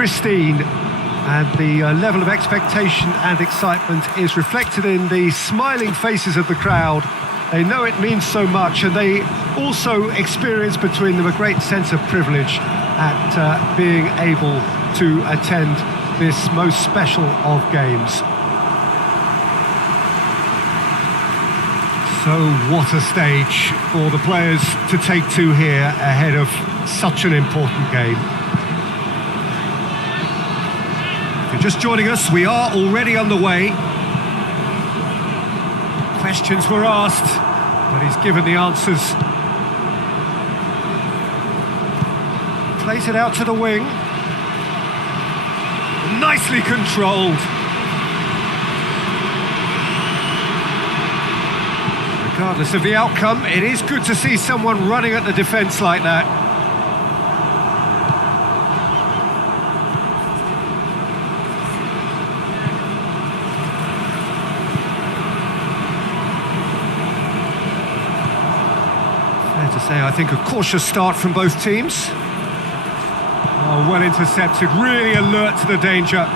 pristine, and the level of expectation and excitement is reflected in the smiling faces of the crowd. They know it means so much, and they also experience between them a great sense of privilege at being able to attend this most special of games. So what a stage for the players to take to here ahead of such an important game. If you're just joining us, we are already underway. Questions were asked, but he's given the answers. Plays it out to the wing. Nicely controlled. Regardless of the outcome, it is good to see someone running at the defence like that. Fair to say, I think a cautious start from both teams. Oh, well intercepted, really alert to the danger.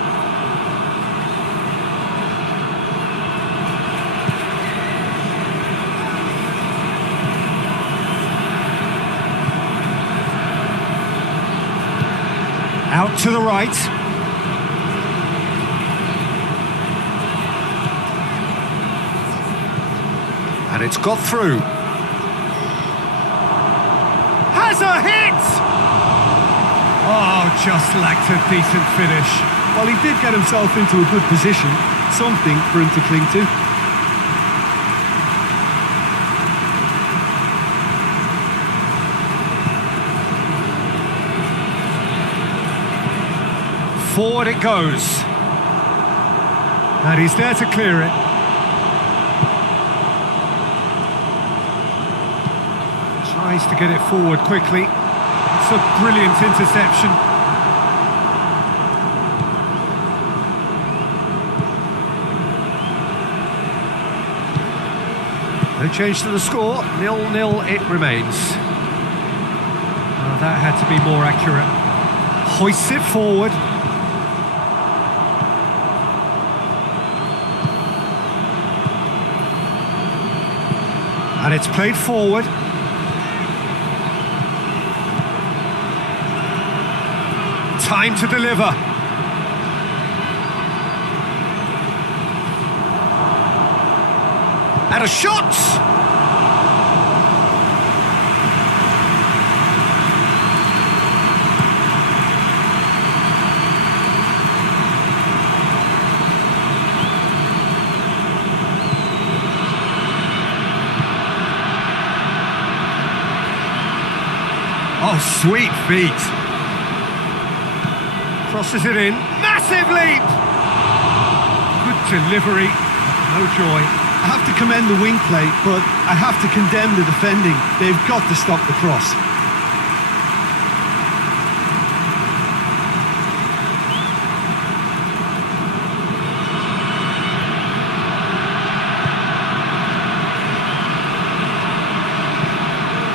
Out to the right. And it's got through. Has a hit! Oh, just lacked a decent finish. Well, he did get himself into a good position, something for him to cling to. Forward it goes. And he's there to clear it. Tries to get it forward quickly. It's a brilliant interception. No change to the score, 0-0 it remains. Oh, that had to be more accurate. Hoists it forward. And it's played forward. Time to deliver. And a shot! Oh, sweet feet. Crosses it in. Massive leap! Good delivery. No joy. I have to commend the wing play, but I have to condemn the defending. They've got to stop the cross.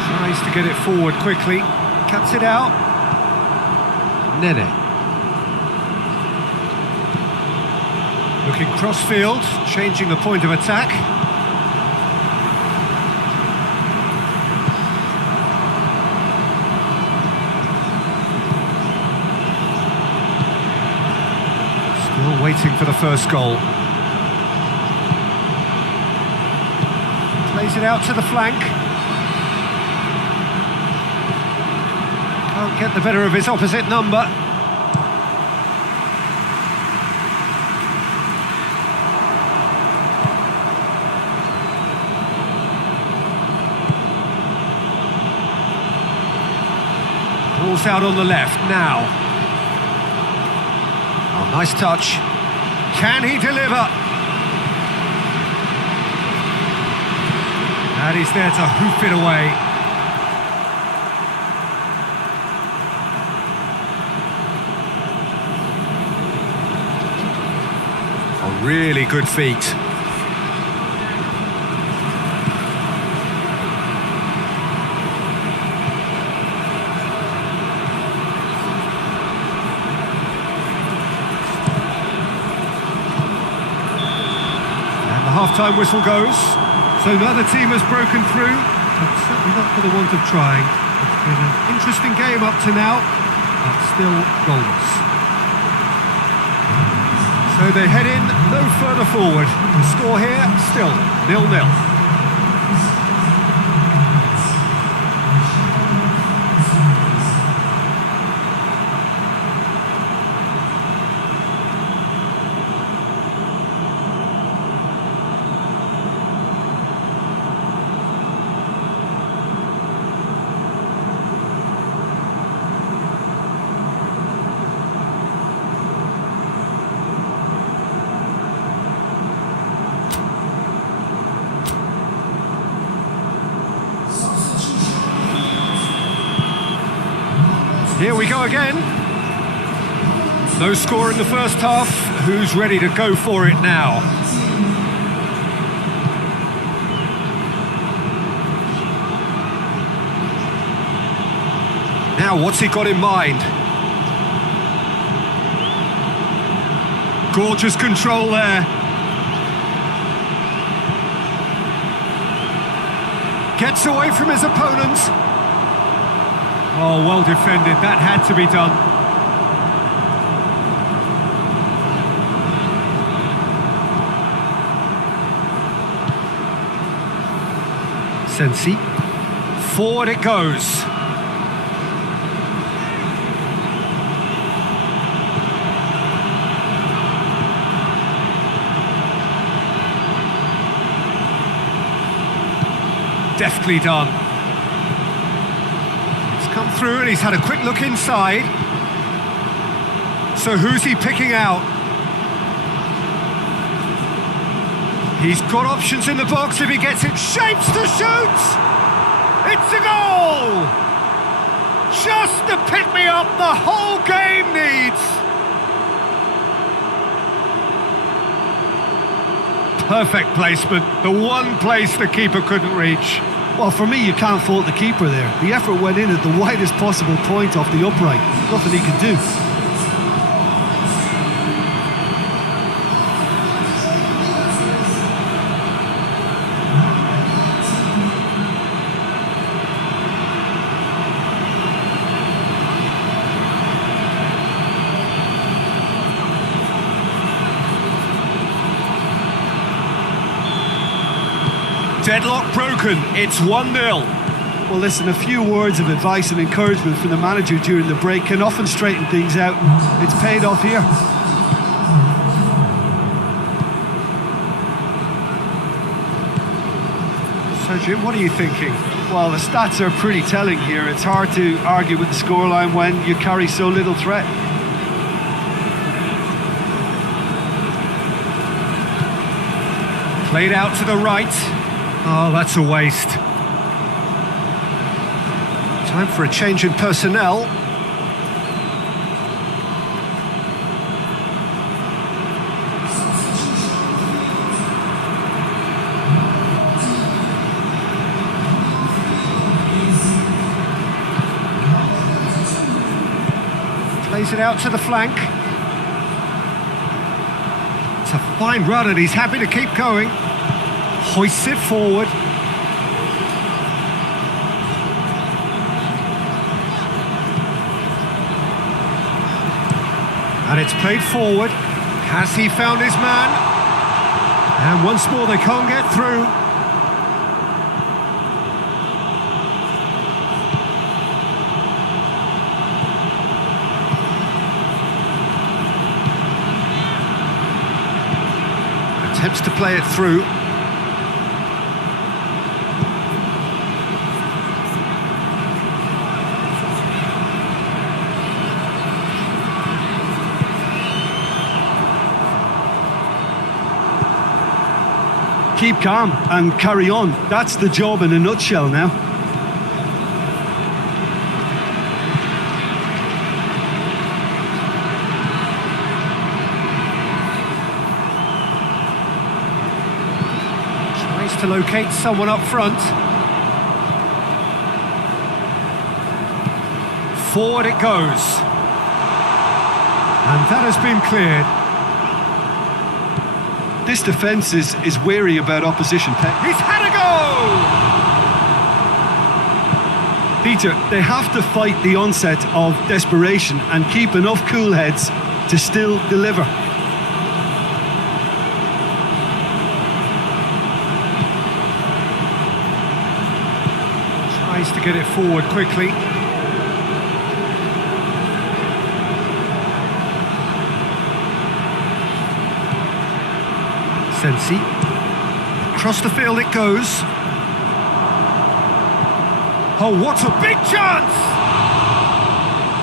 Tries to get it forward quickly. Cuts it out. Nene. Looking cross-field, changing the point of attack. Still waiting for the first goal. Plays it out to the flank. Can't get the better of his opposite number. Ball's out on the left now. Oh, nice touch. Can he deliver? And he's there to hoof it away. Oh, really good feet. half-time whistle goes. So neither team has broken through, but certainly not for the want of trying. It's been an interesting game up to now, but still goalless. So they head in no further forward. The score here still 0-0. Here we go again. No score in the first half. Who's ready to go for it now? Now, what's he got in mind? Gorgeous control there. Gets away from his opponents. Oh, well defended. That had to be done. Sensi. Forward it goes. Deftly done. Come through and he's had a quick look inside. So who's he picking out? He's got options in the box if he gets it. Shapes to shoot! It's a goal! Just the pick-me-up the whole game needs! Perfect placement, the one place the keeper couldn't reach. Well, for me, you can't fault the keeper there. The effort went in at the widest possible point off the upright. Nothing he could do. Deadlock broken, it's 1-0. Well, listen, a few words of advice and encouragement from the manager during the break can often straighten things out. It's paid off here. So, Jim, what are you thinking? Well, the stats are pretty telling here. It's hard to argue with the scoreline when you carry so little threat. Played out to the right. Oh, that's a waste. Time for a change in personnel. Plays it out to the flank. It's a fine run and he's happy to keep going. Hoists it forward. And it's played forward. Has he found his man? And once more they can't get through. Attempts to play it through. Keep calm and carry on. That's the job in a nutshell now. Tries to locate someone up front. Forward it goes. And that has been cleared. This defence is wary about opposition. He's had a go! Peter, they have to fight the onset of desperation and keep enough cool heads to still deliver. Tries to get it forward quickly. Sensi. Across the field it goes. Oh, what a big chance!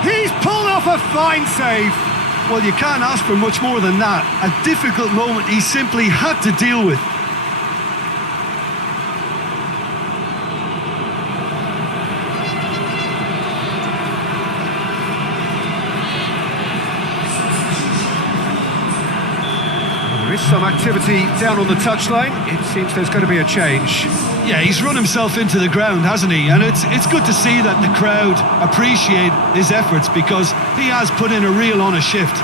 He's pulled off a fine save. Well, you can't ask for much more than that. A difficult moment he simply had to deal with. There is some activity down on the touchline. It seems there's going to be a change. Yeah, he's run himself into the ground, hasn't he? And it's good to see that the crowd appreciate his efforts, because he has put in a real honest shift.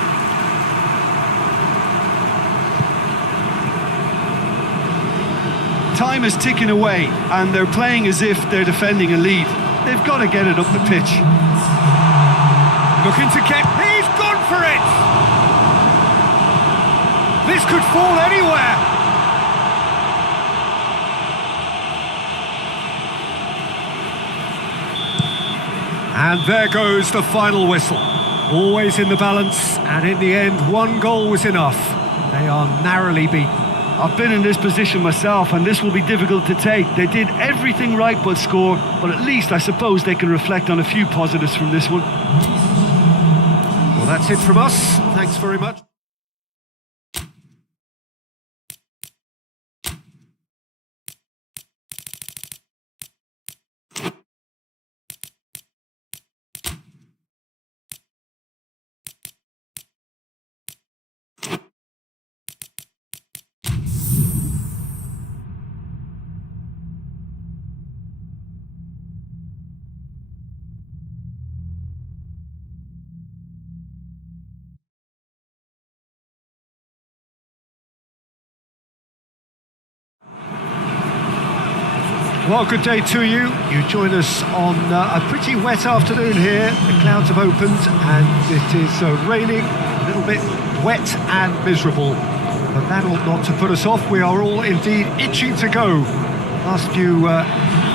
Time is ticking away, and they're playing as if they're defending a lead. They've got to get it up the pitch. Looking to get... He's gone for it! This could fall anywhere! And there goes the final whistle. Always in the balance, and in the end, one goal was enough. They are narrowly beaten. I've been in this position myself, and this will be difficult to take. They did everything right but score, but at least I suppose they can reflect on a few positives from this one. Well, that's it from us. Thanks very much. Well, good day to you. You join us on a pretty wet afternoon here. The clouds have opened and it is raining, a little bit wet and miserable. But that ought not to put us off. We are all indeed itching to go. Last few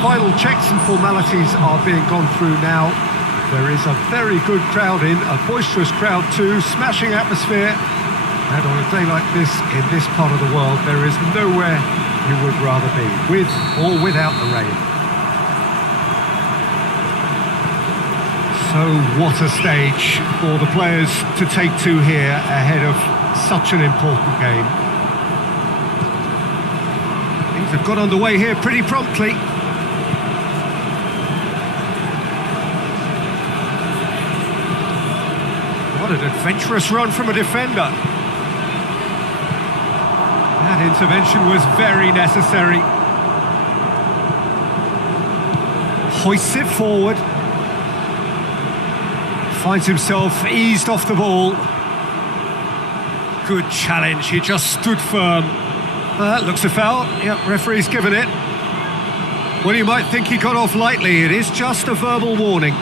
final checks and formalities are being gone through now. There is a very good crowd in, a boisterous crowd too, smashing atmosphere. And on a day like this, in this part of the world, there is nowhere you would rather be, with or without the rain. So what a stage for the players to take to here ahead of such an important game. Things have got underway here pretty promptly. What an adventurous run from a defender. That intervention was very necessary. Hoists it forward. Finds himself eased off the ball. Good challenge, he just stood firm. Looks a foul. Yep, referee's given it. Well, you might think he got off lightly. It is just a verbal warning.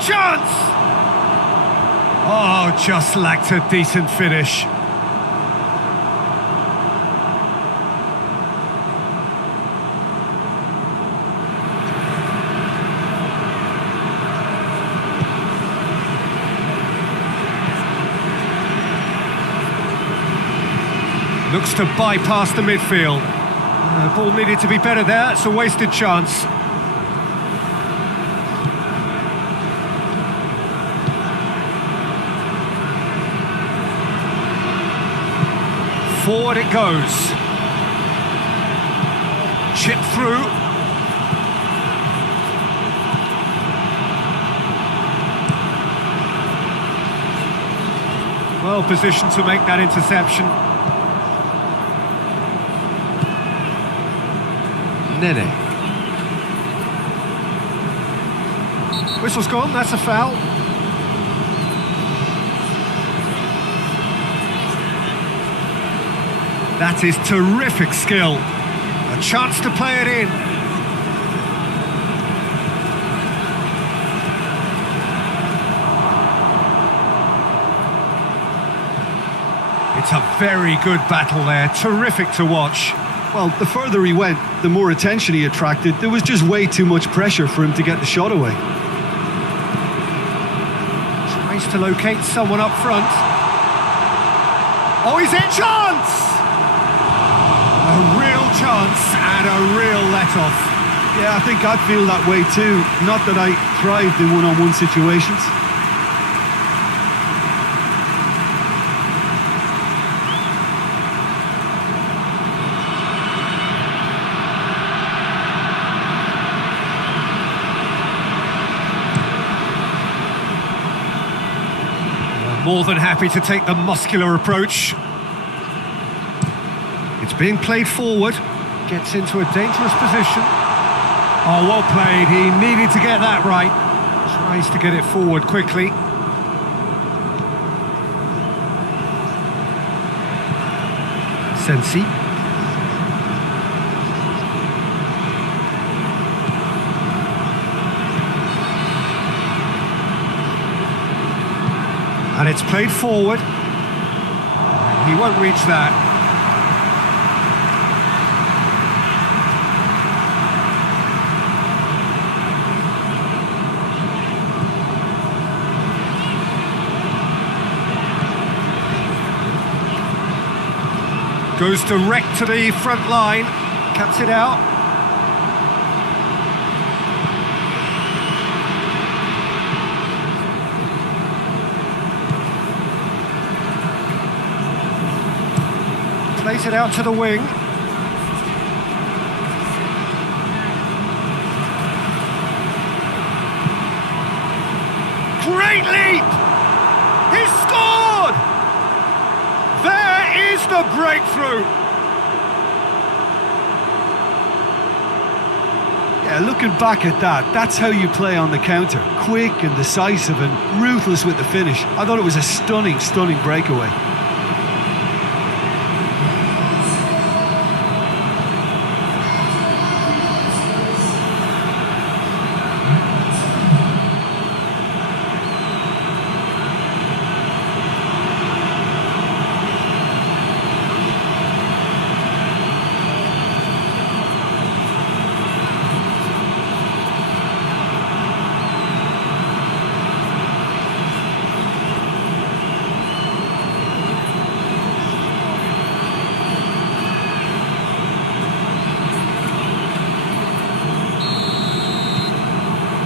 Chance! Oh, just lacked a decent finish. Looks to bypass the midfield. The ball needed to be better there. It's a wasted chance. Forward it goes. Chip through. Well positioned to make that interception. Nene. Whistle's gone, that's a foul. That is terrific skill. A chance to play it in. It's a very good battle there, terrific to watch. Well, the further he went, the more attention he attracted. There was just way too much pressure for him to get the shot away. Tries to locate someone up front. Oh, he's in! Chance! A real chance and a real let-off. Yeah, I think I'd feel that way too. Not that I thrived in one-on-one situations. More than happy to take the muscular approach. It's being played forward. Gets into a dangerous position. Oh, well played. He needed to get that right. Tries to get it forward quickly. Sensi. And it's played forward. He won't reach that. Goes direct to the front line. Cuts it out. Plays it out to the wing. Great leap! He scored! There is the breakthrough! Yeah, looking back at that, that's how you play on the counter. Quick and decisive and ruthless with the finish. I thought it was a stunning, stunning breakaway.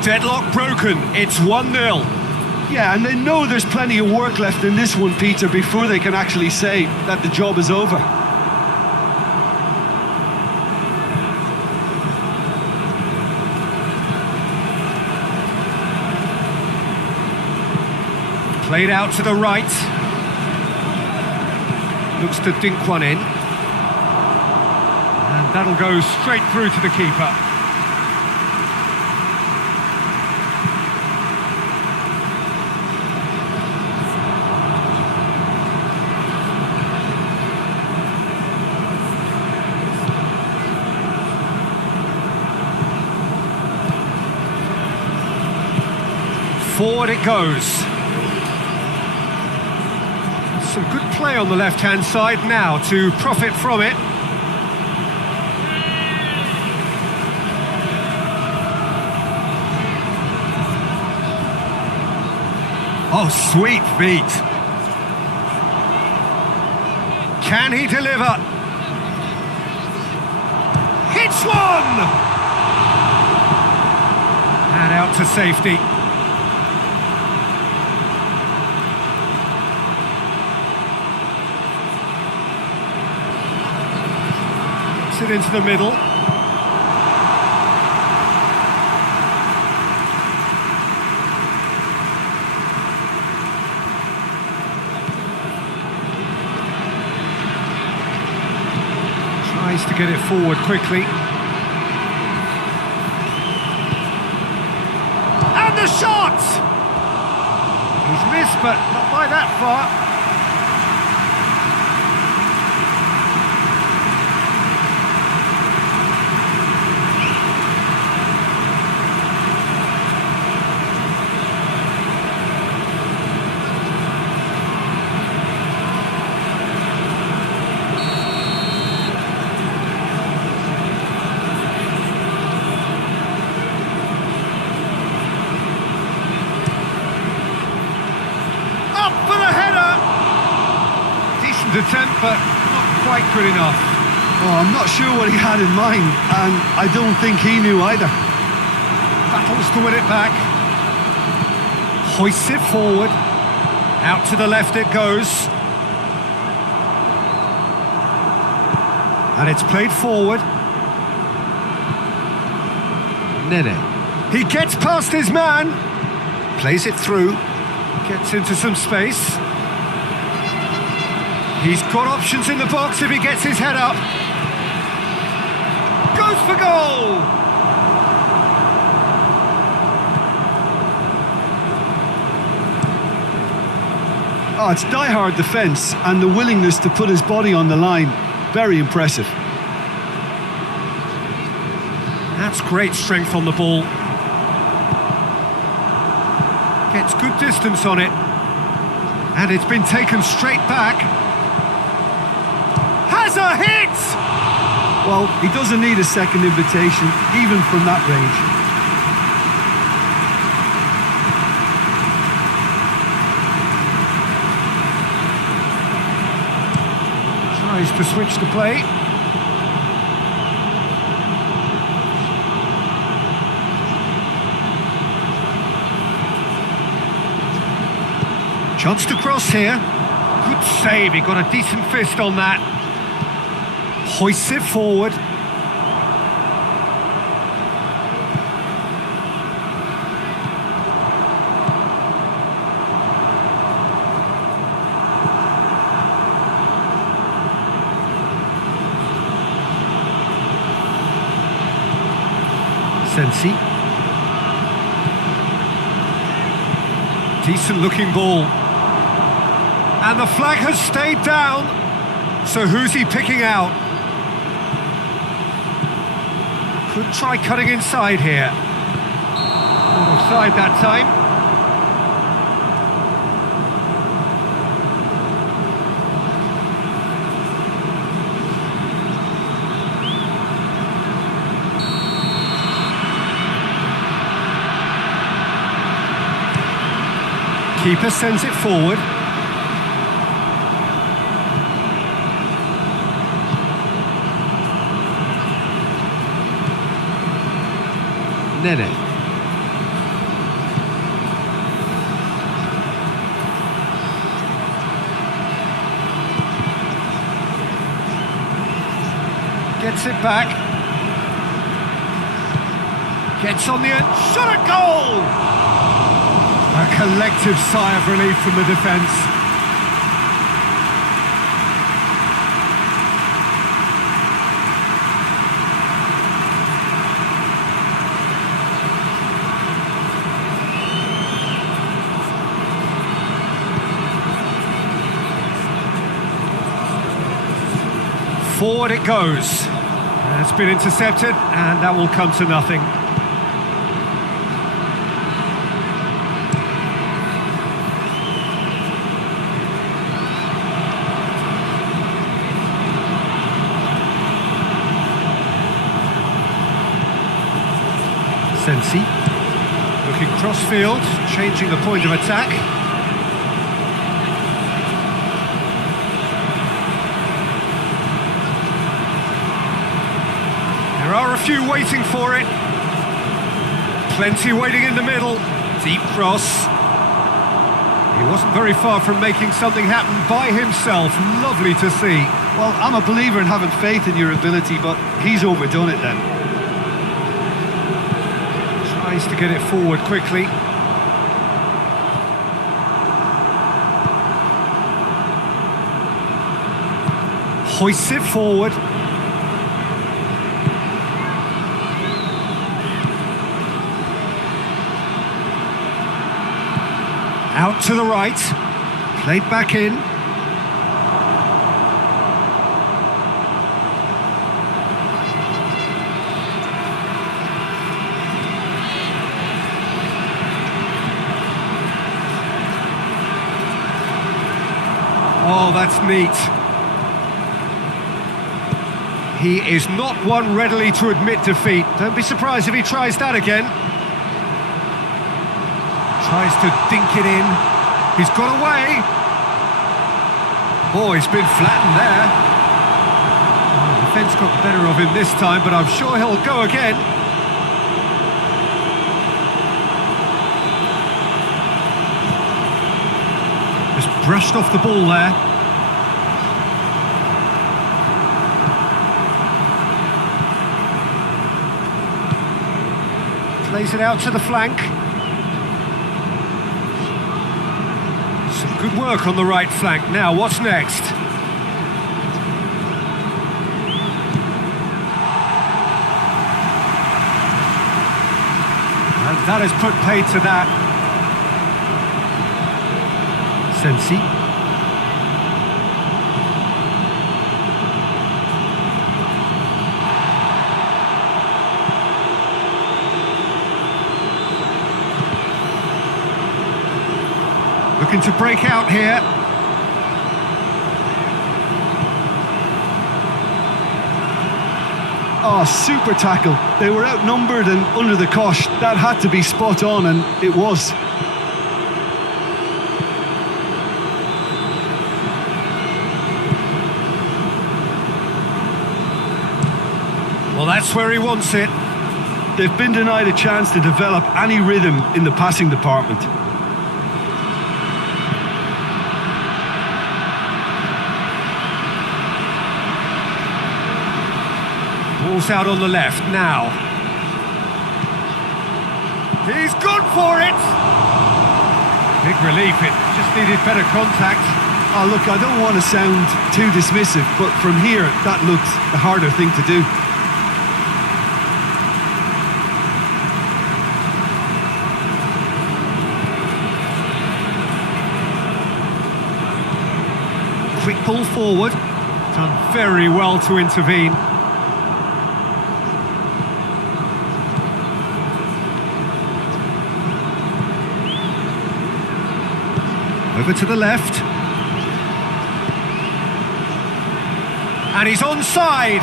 Deadlock broken, it's 1-0. Yeah, and they know there's plenty of work left in this one, Peter, before they can actually say that the job is over. Played out to the right. Looks to dink one in. And that'll go straight through to the keeper. Forward it goes. Some good play on the left-hand side now to profit from it. Oh, sweet feet. Can he deliver? Hits one! And out to safety. It into the middle. Tries to get it forward quickly. but not by that far. Attempt, but not quite good enough. Oh, I'm not sure what he had in mind, and I don't think he knew either. Battles to win it back. Hoists it forward. Out to the left it goes. And it's played forward. Nene. He gets past his man. Plays it through. Gets into some space. He's got options in the box if he gets his head up. Goes for goal! Oh, it's die-hard defence and the willingness to put his body on the line. Very impressive. That's great strength on the ball. Gets good distance on it. And it's been taken straight back. Has a hit! Well, he doesn't need a second invitation, even from that range. Tries to switch the play. Chance to cross here. Good save, he got a decent fist on that. Hoists it forward. Sensi. Decent looking ball. And the flag has stayed down. So who's he picking out? Could try cutting inside here. Offside that time. Keeper sends it forward. Nene. Gets it back. Gets on the end. Shot a goal! A collective sigh of relief from the defence. Forward it goes. It's been intercepted, and that will come to nothing. Sensi. Looking cross-field, changing the point of attack. There are a few waiting for it. Plenty waiting in the middle. Deep cross. He wasn't very far from making something happen by himself. Lovely to see. Well, I'm a believer in having faith in your ability, but he's overdone it then. Tries to get it forward quickly. Hoists it forward. Out Out to the right. Played back in. Oh, that's neat. He is not one readily to admit defeat. Don't be surprised if he tries that again. Tries to dink it in. He's got away. Oh, he's been flattened there. Oh, the defence got the better of him this time, but I'm sure he'll go again. Just brushed off the ball there. Plays it out to the flank. Some good work on the right flank. Now, what's next? And that has put paid to that. Sensi. Looking to break out here. Oh, super tackle. They were outnumbered and under the cosh. That had to be spot on, and it was. Well, that's where he wants it. They've been denied a chance to develop any rhythm in the passing department. Ball's out on the left now. He's gone for it! Big relief, it just needed better contact. Oh, look, I don't want to sound too dismissive, but from here, that looked the harder thing to do. Quick pull forward. Done very well to intervene. Over to the left. And he's onside.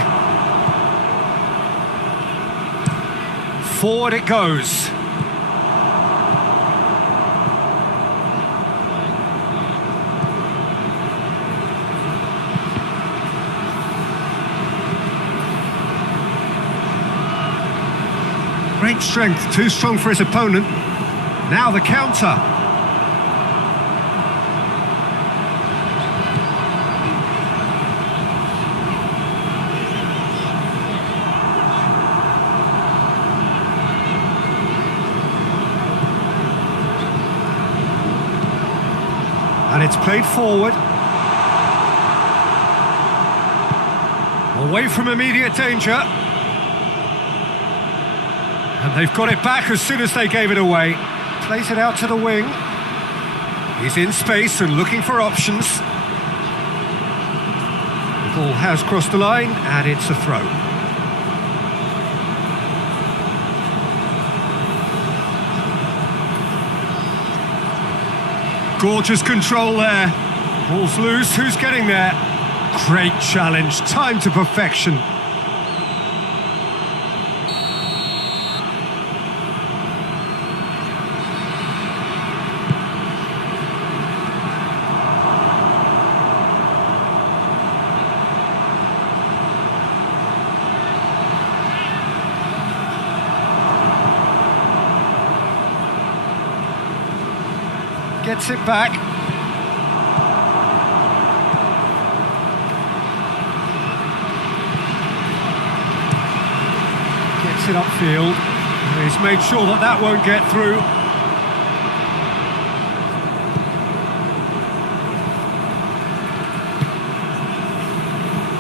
Forward it goes. Great strength, too strong for his opponent. Now the counter. And it's played forward. Away from immediate danger. And they've got it back as soon as they gave it away. Plays it out to the wing. He's in space and looking for options. The ball has crossed the line and it's a throw. Gorgeous control there. Ball's loose, who's getting there? Great challenge, time to perfection. Gets it back. Gets it upfield. He's made sure that that won't get through.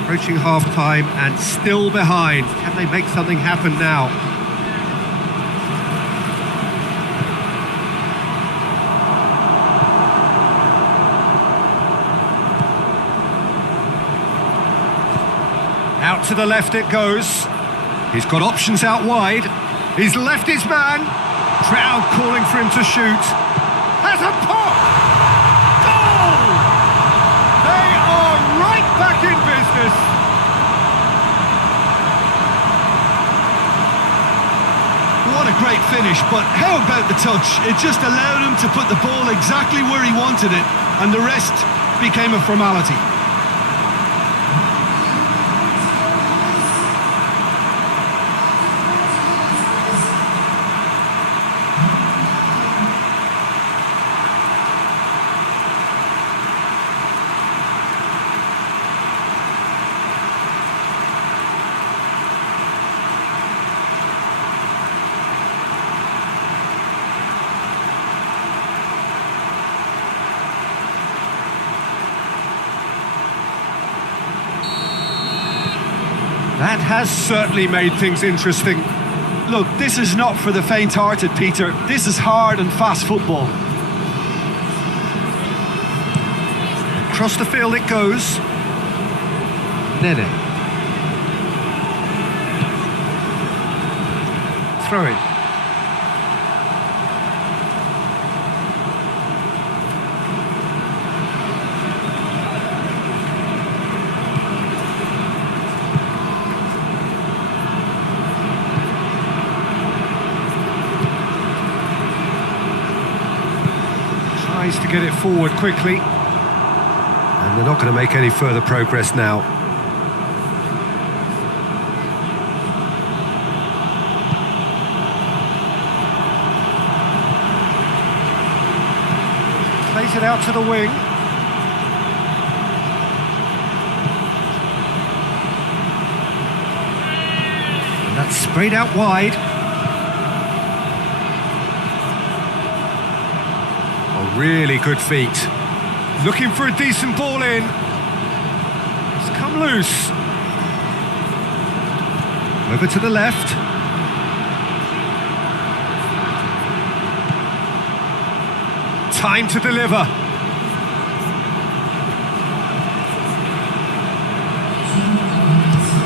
Approaching half-time and still behind. Can they make something happen now? Out to the left it goes. He's got options out wide. He's left his man. Crowd calling for him to shoot. Has a pop! Goal! They are right back in business. What a great finish, but how about the touch? It just allowed him to put the ball exactly where he wanted it, and the rest became a formality. That has certainly made things interesting. Look, this is not for the faint-hearted, Peter. This is hard and fast football. Across the field it goes. Nene. Throw it. To get it forward quickly, and they're not going to make any further progress now. Plays it out to the wing. And that's sprayed out wide. Really good feet. Looking for a decent ball in. It's come loose. Over to the left. Time to deliver.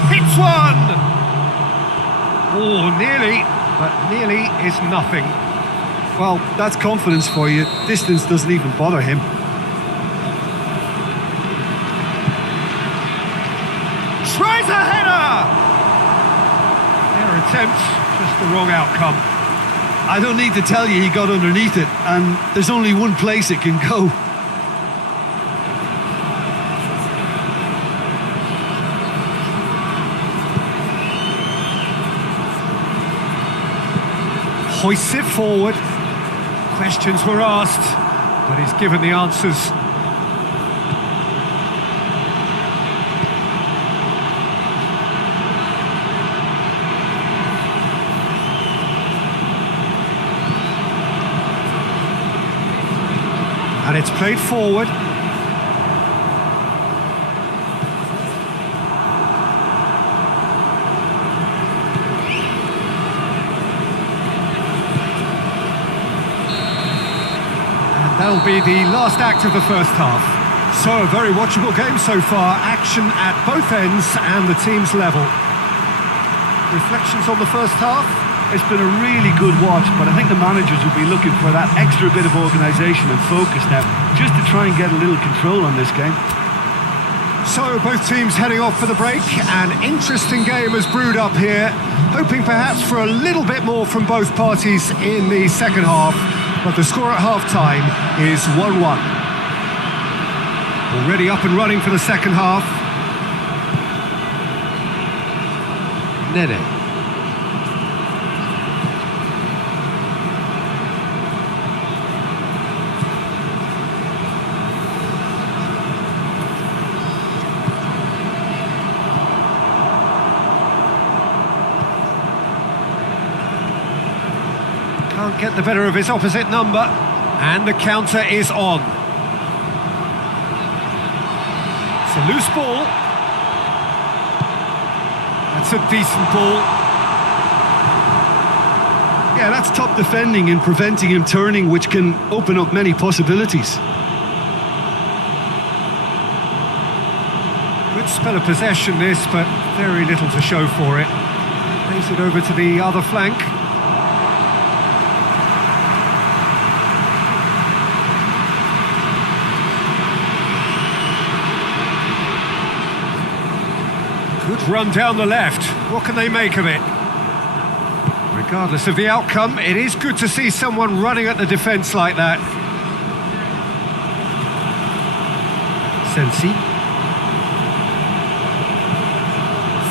Hits one! Oh, nearly, but nearly is nothing. Well, that's confidence for you. Distance doesn't even bother him. Tries a header! Their attempt, just the wrong outcome. I don't need to tell you he got underneath it, and there's only one place it can go. Hoists it forward. Questions were asked, but he's given the answers. And it's played forward. That'll be the last act of the first half. So, a very watchable game so far. Action at both ends and the team's level. Reflections on the first half? It's been a really good watch, but I think the managers will be looking for that extra bit of organisation and focus now, just to try and get a little control on this game. So, both teams heading off for the break. An interesting game has brewed up here, hoping perhaps for a little bit more from both parties in the second half. But the score at half-time is 1-1. Already up and running for the second half. Nene. Can't get the better of his opposite number, and the counter is on. It's a loose ball. That's a decent ball. Yeah, that's top defending and preventing him turning, which can open up many possibilities. Good spell of possession this, but Very little to show for it. Plays it over to the other flank. Good run down the left. What can they make of it? Regardless of the outcome, it is good to see someone running at the defence like that. Sensi.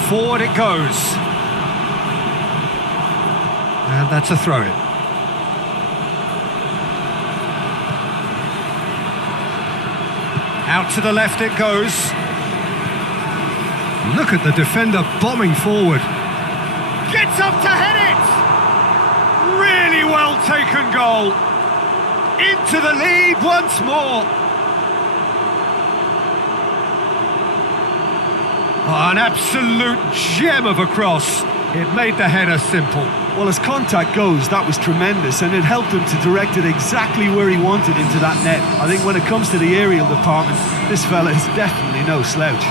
Forward it goes. And that's a throw-in. Out to the left it goes. Look at the defender bombing forward. Gets up to head it! Really well taken goal. Into the lead once more. Oh, an absolute gem of a cross. It made the header simple. Well, as contact goes, that was tremendous, and it helped him to direct it exactly where he wanted into that net. I think when it comes to the aerial department, this fella is definitely no slouch.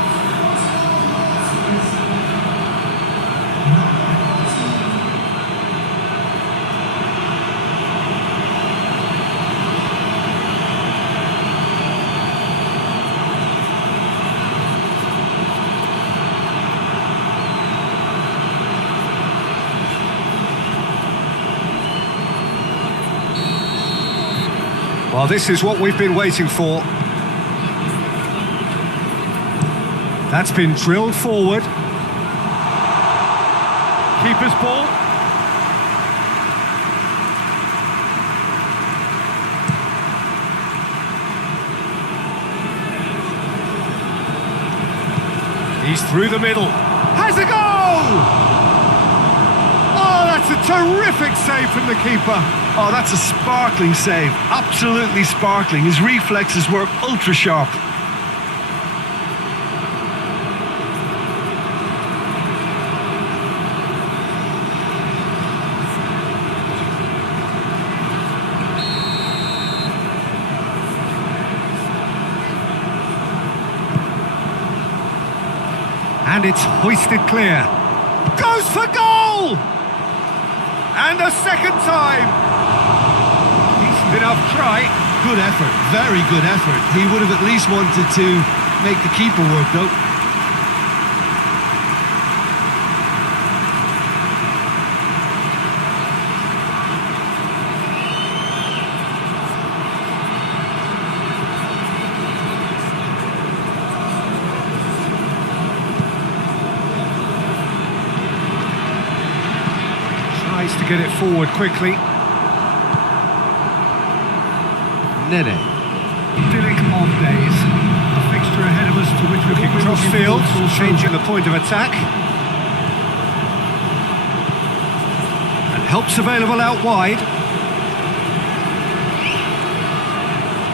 Well, this is what we've been waiting for. That's been drilled forward. Keeper's ball. He's through the middle. Has a goal! Oh, that's a terrific save from the keeper. Oh, that's a sparkling save. Absolutely sparkling. His reflexes were ultra sharp. And it's hoisted clear. Goes for goal! And a second time. Decent enough try. Good effort, very good effort. He would have at least wanted to make the keeper work though. Tries to get it forward quickly. Nene. Idyllic of days. A fixture ahead of us to which we're looking cross field, changing the point of attack. And help's available out wide.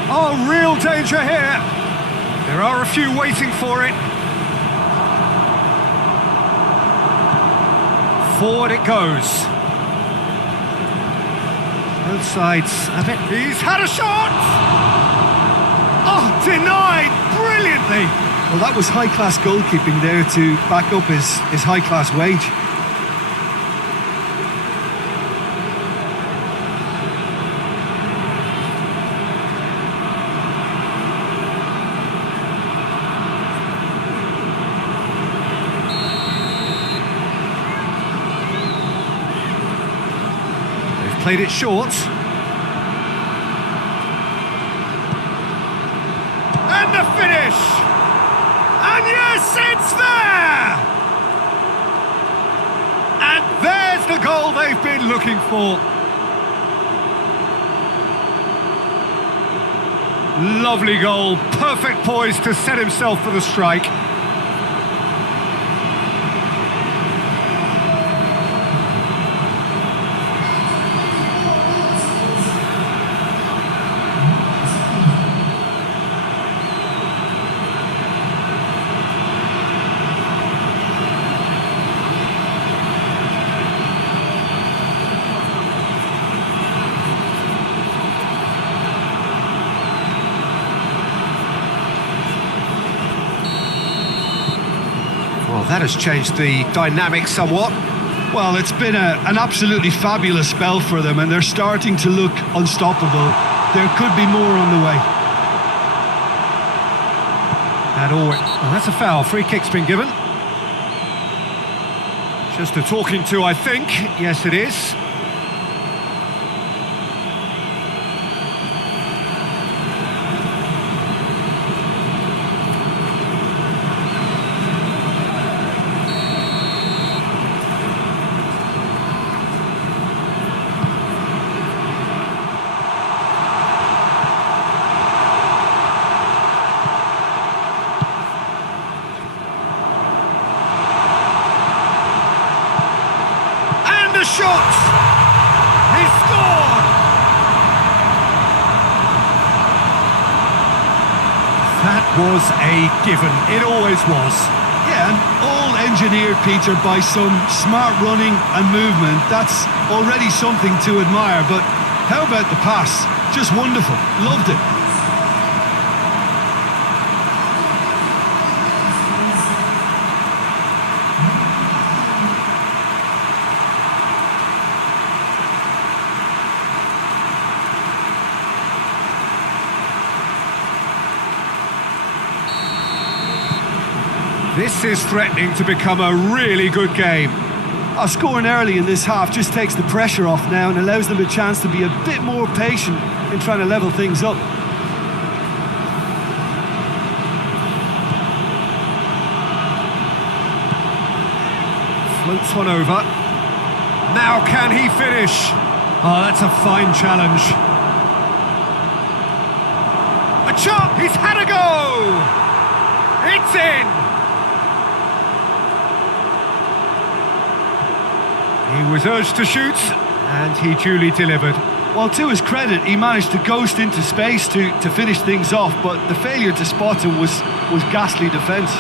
Oh, real danger here. There are a few waiting for it. Forward it goes. Both sides a bit. He's had a shot! Oh, denied brilliantly! Well, that was high-class goalkeeping there to back up his high-class wage. Played it short. And the finish! And yes, it's there! And there's the goal they've been looking for. Lovely goal, perfect poise to set himself for the strike. that has changed the dynamic somewhat. Well, it's been an absolutely fabulous spell for them, and they're starting to look unstoppable. There could be more on the way. And that's a foul. Free kick's been given. Just a talking to, I think. Yes, it is. Shot! He scored! That was a given. It always was. Yeah, and all engineered, Peter, by some smart running and movement. That's already something to admire, but how about the pass? Just wonderful. Loved it. This is threatening to become a really good game. Scoring early in this half just takes the pressure off now and allows them a chance to be a bit more patient in trying to level things up. Floats one over. Now can he finish? Oh, that's a fine challenge. A chop! He's had a go! It's in! He was urged to shoot, and he duly delivered. Well, to his credit, he managed to ghost into space to finish things off, but the failure to spot him was ghastly defence.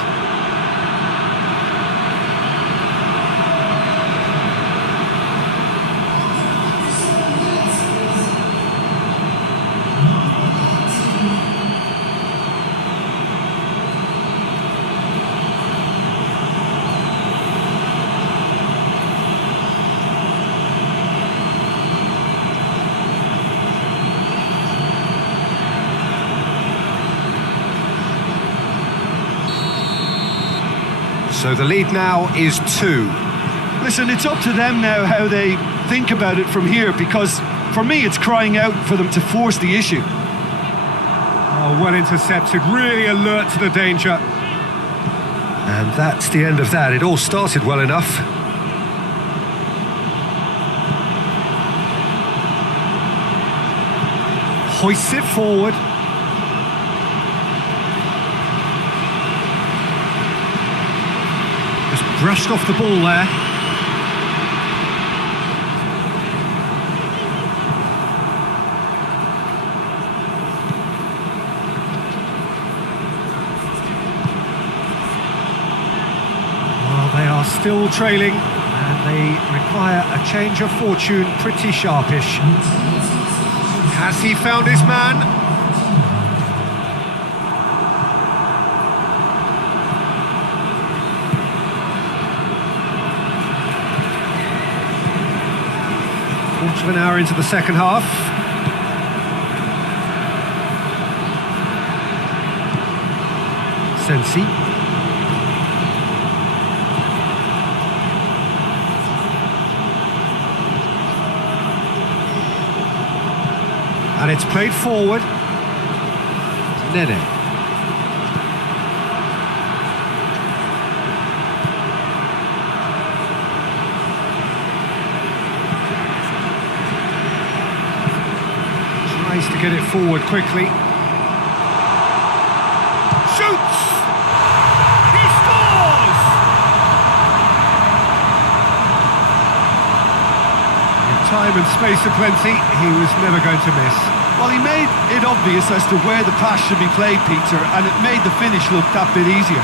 So the lead now is 2. Listen, it's up to them now how they think about it from here, because for me it's crying out for them to force the issue. Oh, well intercepted, really alert to the danger. And that's the end of that. It all started well enough. Hoists it forward. Brushed off the ball there. Well, they are still trailing, and they require a change of fortune pretty sharpish. Has he found his man? Quarter of an hour into the second half. Sensi. And it's played forward. Nene. To get it forward quickly. Shoots! He scores! In time and space aplenty, he was never going to miss. Well, he made it obvious as to where the pass should be played, Peter, and it made the finish look that bit easier.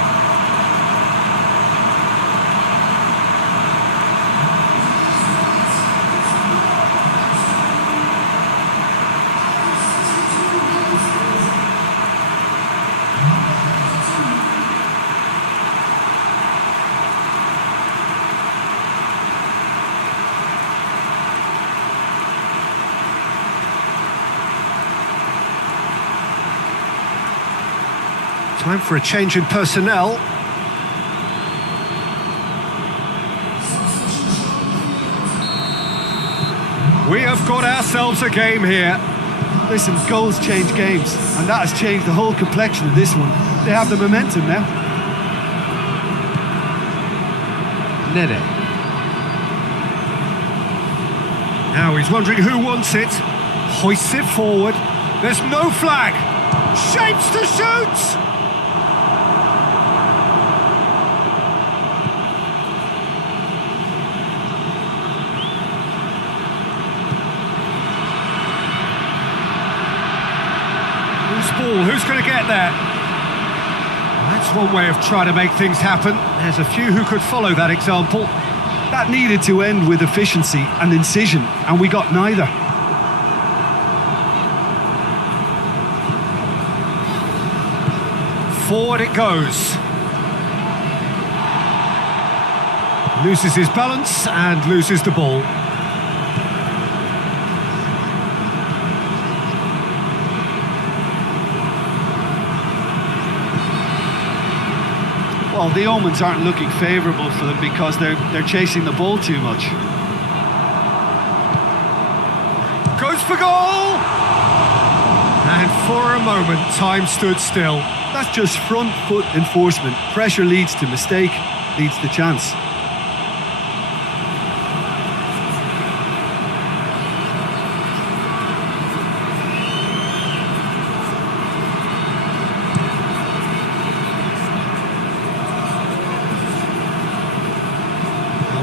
Time for a change in personnel. We have got ourselves a game here. Listen, goals change games, and that has changed the whole complexion of this one. They have the momentum now. Nede. Now he's wondering who wants it. Hoists it forward. There's no flag. Shapes to shoot! Ball. Who's going to get there? Well, that's one way of trying to make things happen. There's a few who could follow that example. That needed to end with efficiency and incision, and we got neither. Forward it goes. Loses his balance and loses the ball. Well, the omens aren't looking favourable for them because they're chasing the ball too much. Goes for goal! And for a moment, time stood still. That's just front foot enforcement. Pressure leads to mistake, leads to chance.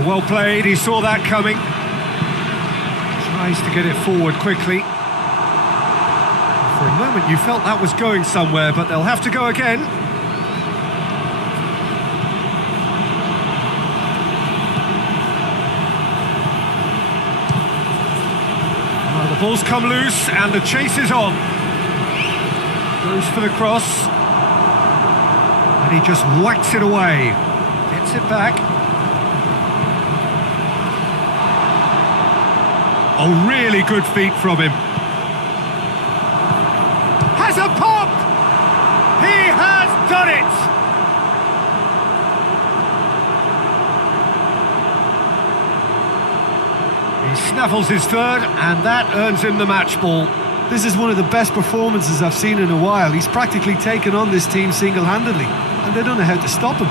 Well played, he saw that coming. Tries to get it forward quickly. For a moment you felt that was going somewhere, but they'll have to go again. Well, the ball's come loose and the chase is on. Goes for the cross. And he just whacks it away. Gets it back. Oh, really good feet from him. Has a pop! He has done it! He snaffles his third, and that earns him the match ball. This is one of the best performances I've seen in a while. He's practically taken on this team single-handedly, and they don't know how to stop him.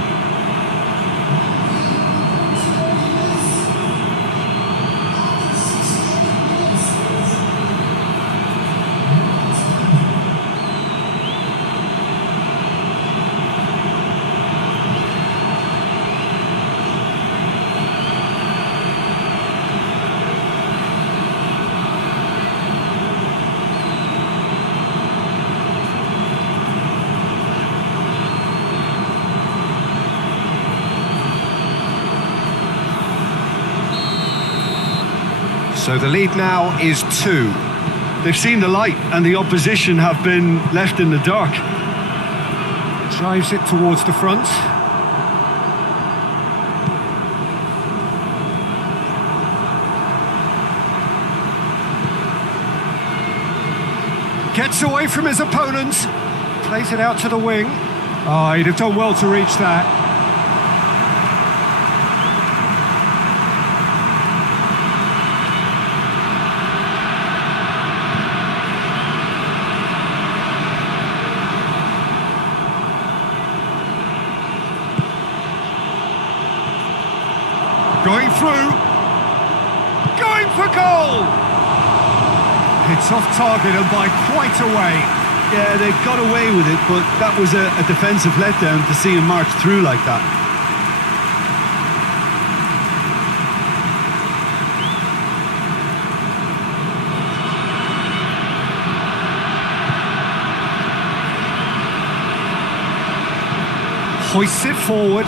So the lead now is 2. They've seen the light and the opposition have been left in the dark. Drives it towards the front. Gets away from his opponent. Plays it out to the wing. Oh, he'd have done well to reach that. Going through, going for goal! It's off target and by quite a way. Yeah, they've got away with it, but that was a defensive letdown to see him march through like that. Hoists it forward.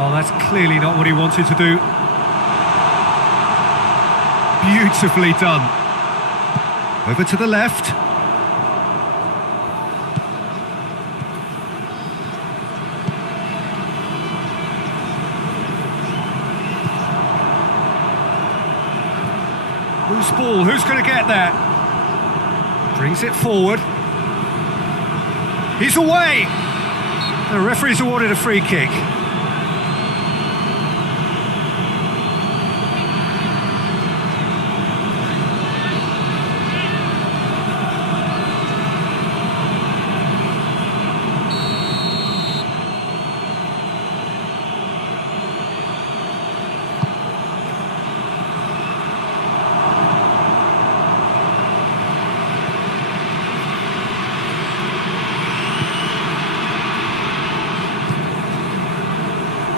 Oh, that's clearly not what he wanted to do. Beautifully done. Over to the left. Loose ball, who's going to get there? Brings it forward. He's away! The referee's awarded a free kick.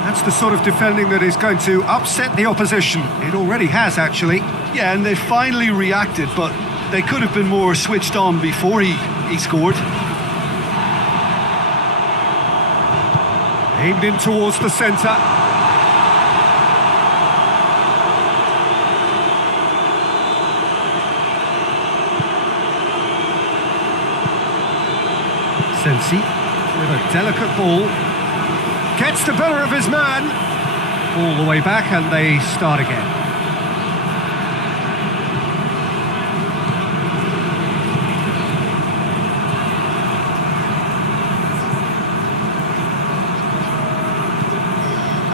That's the sort of defending that is going to upset the opposition. It already has, actually. Yeah, and they finally reacted, but they could have been more switched on before he scored. Aimed in towards the centre. Sensi with a delicate ball. Gets the better of his man. All the way back and they start again.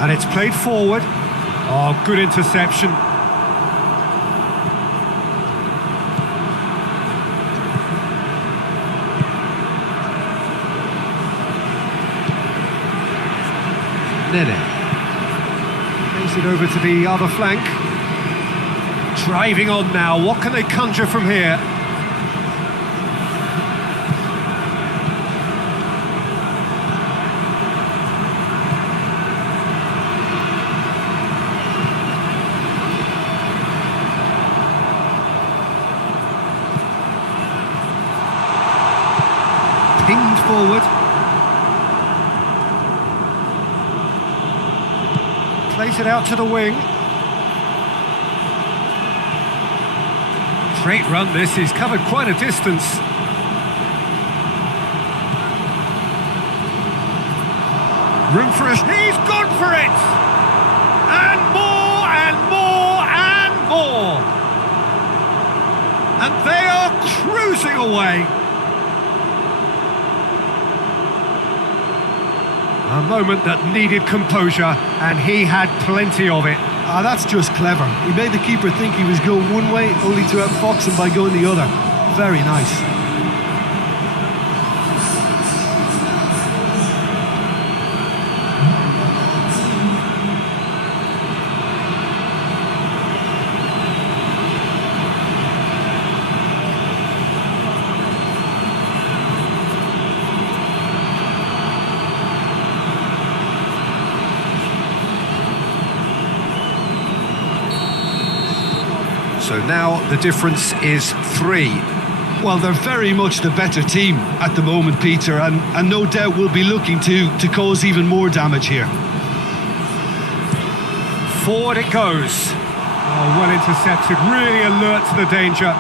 And it's played forward. Oh, good interception. Plays it over to the other flank. Driving on now. What can they conjure from here? Pinged forward. Plays it out to the wing. Great run this, he's covered quite a distance. Room for us, he's gone for it! And more, and more, and more! And they are cruising away. A moment that needed composure, and he had plenty of it. That's just clever. He made the keeper think he was going one way, only to outfox him by going the other. Very nice. So now the difference is 3. Well, they're very much the better team at the moment, Peter, and no doubt will be looking to cause even more damage here. Forward it goes. Oh, well intercepted, really alert to the danger.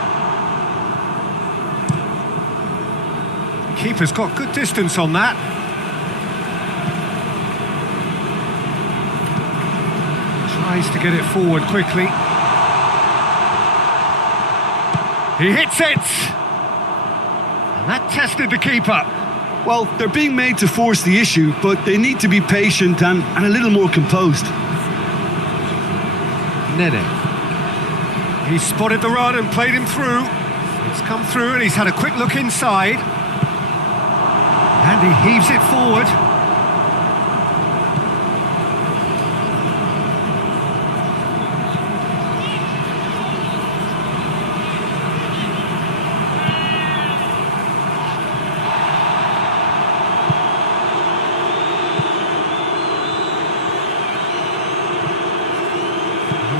Keeper's got good distance on that. Tries to get it forward quickly. He hits it! And that tested the keeper. Well, they're being made to force the issue, but they need to be patient and a little more composed. Nene. He spotted the run and played him through. It's come through and he's had a quick look inside. And he heaves it forward.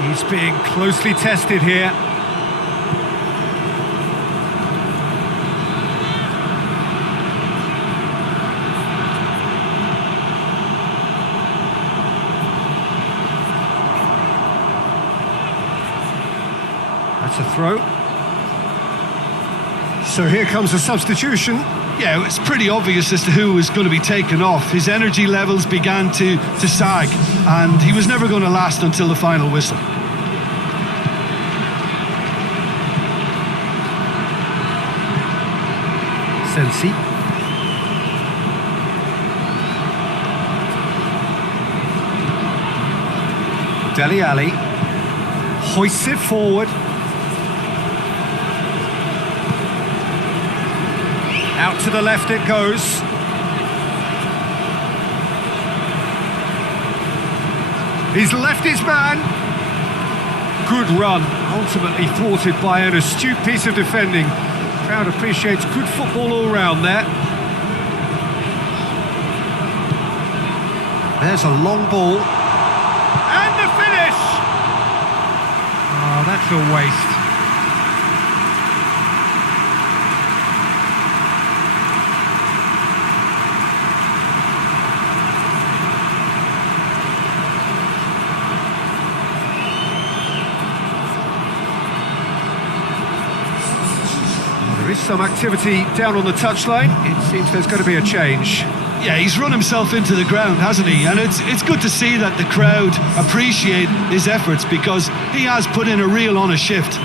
He's being closely tested here. That's a throw. So here comes a substitution. Yeah, it's pretty obvious as to who was going to be taken off. His energy levels began to sag, and he was never going to last until the final whistle. Sensi. Ahly hoists it forward. Out to the left it goes. He's left his man. Good run, ultimately thwarted by an astute piece of defending. Crowd appreciates good football all round there. There's a long ball. And the finish! Oh, that's a waste. There is some activity down on the touchline. It seems there's going to be a change. Yeah, he's run himself into the ground, hasn't he? And it's good to see that the crowd appreciate his efforts because he has put in a real honest shift.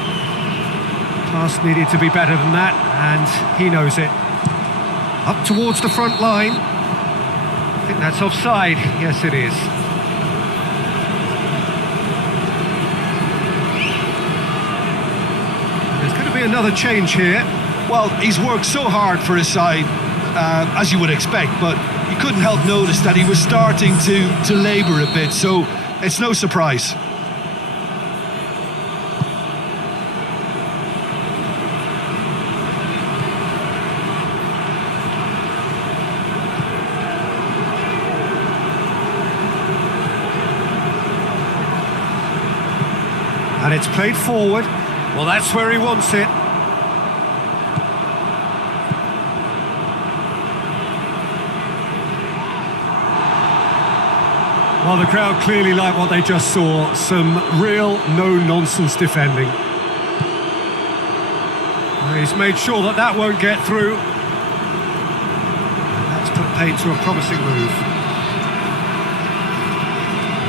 Pass needed to be better than that, and he knows it. Up towards the front line. I think that's offside. Yes, it is. There's going to be another change here. Well, he's worked so hard for his side, as you would expect, but you couldn't help notice that he was starting to labour a bit, so it's no surprise. And it's played forward. Well, that's where he wants it. Well, the crowd clearly like what they just saw. Some real no-nonsense defending. He's made sure that that won't get through. And that's put paid to a promising move.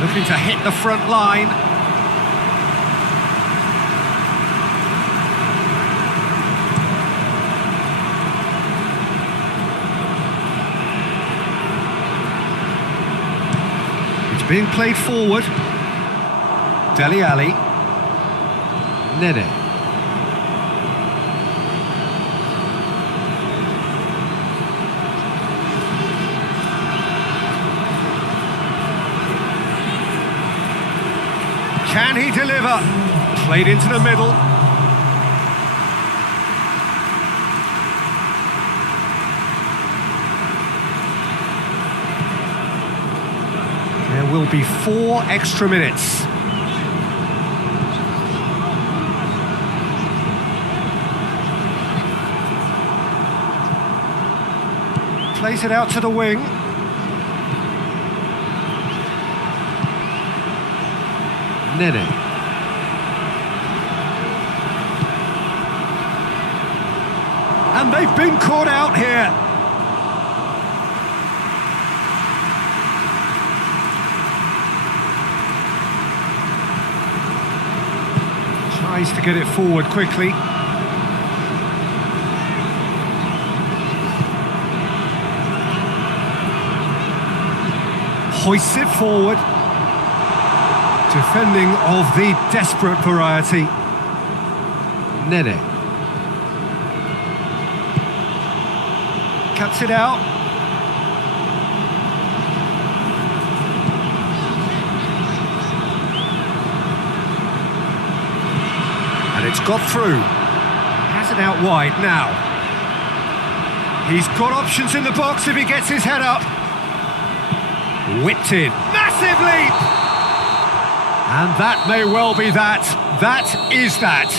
Looking to hit the front line. Being played forward. Ahly. Nene. Can he deliver? Played into the middle. There will be 4 extra minutes. Plays it out to the wing. Nene. And they've been caught out here. Tries to get it forward quickly. Hoists it forward. Defending of the desperate variety. Nene. Cuts it out. And it's got through. Has it out wide now. He's got options in the box if he gets his head up. Whipped in. Massive leap! And that may well be that. That is that.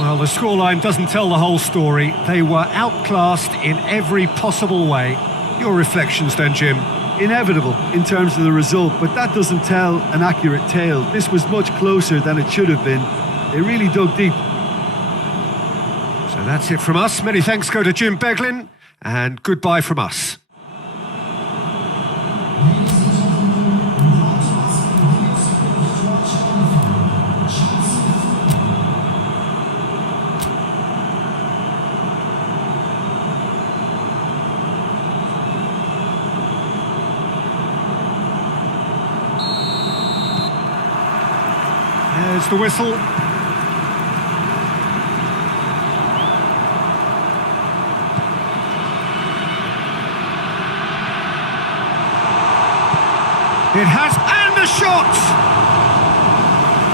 Well, the scoreline doesn't tell the whole story. They were outclassed in every possible way. Your reflections then, Jim? Inevitable in terms of the result, but that doesn't tell an accurate tale. This was much closer than it should have been. They really dug deep. So that's it from us. Many thanks go to Jim Beglin, and goodbye from us. There's the whistle. It has, and the shot!